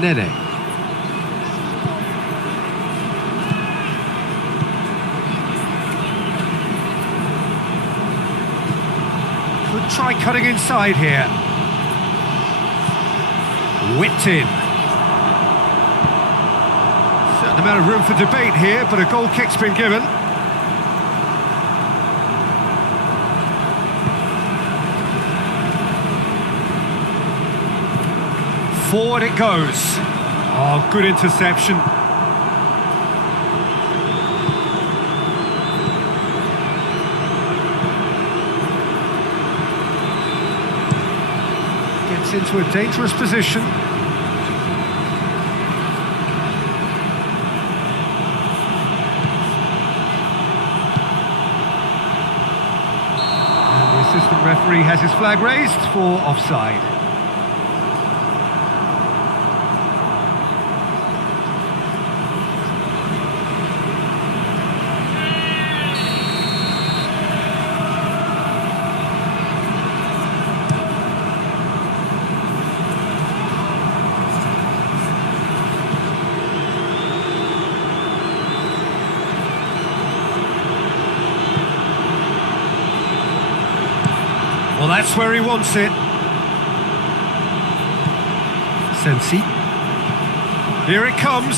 Nene. Could try cutting inside here. Whipped in. Certain amount of room for debate here, but a goal kick's been given. Forward it goes. Oh, good interception. Gets into a dangerous position. And the assistant referee has his flag raised for offside. Well, that's where he wants it. Sensi. Here it comes.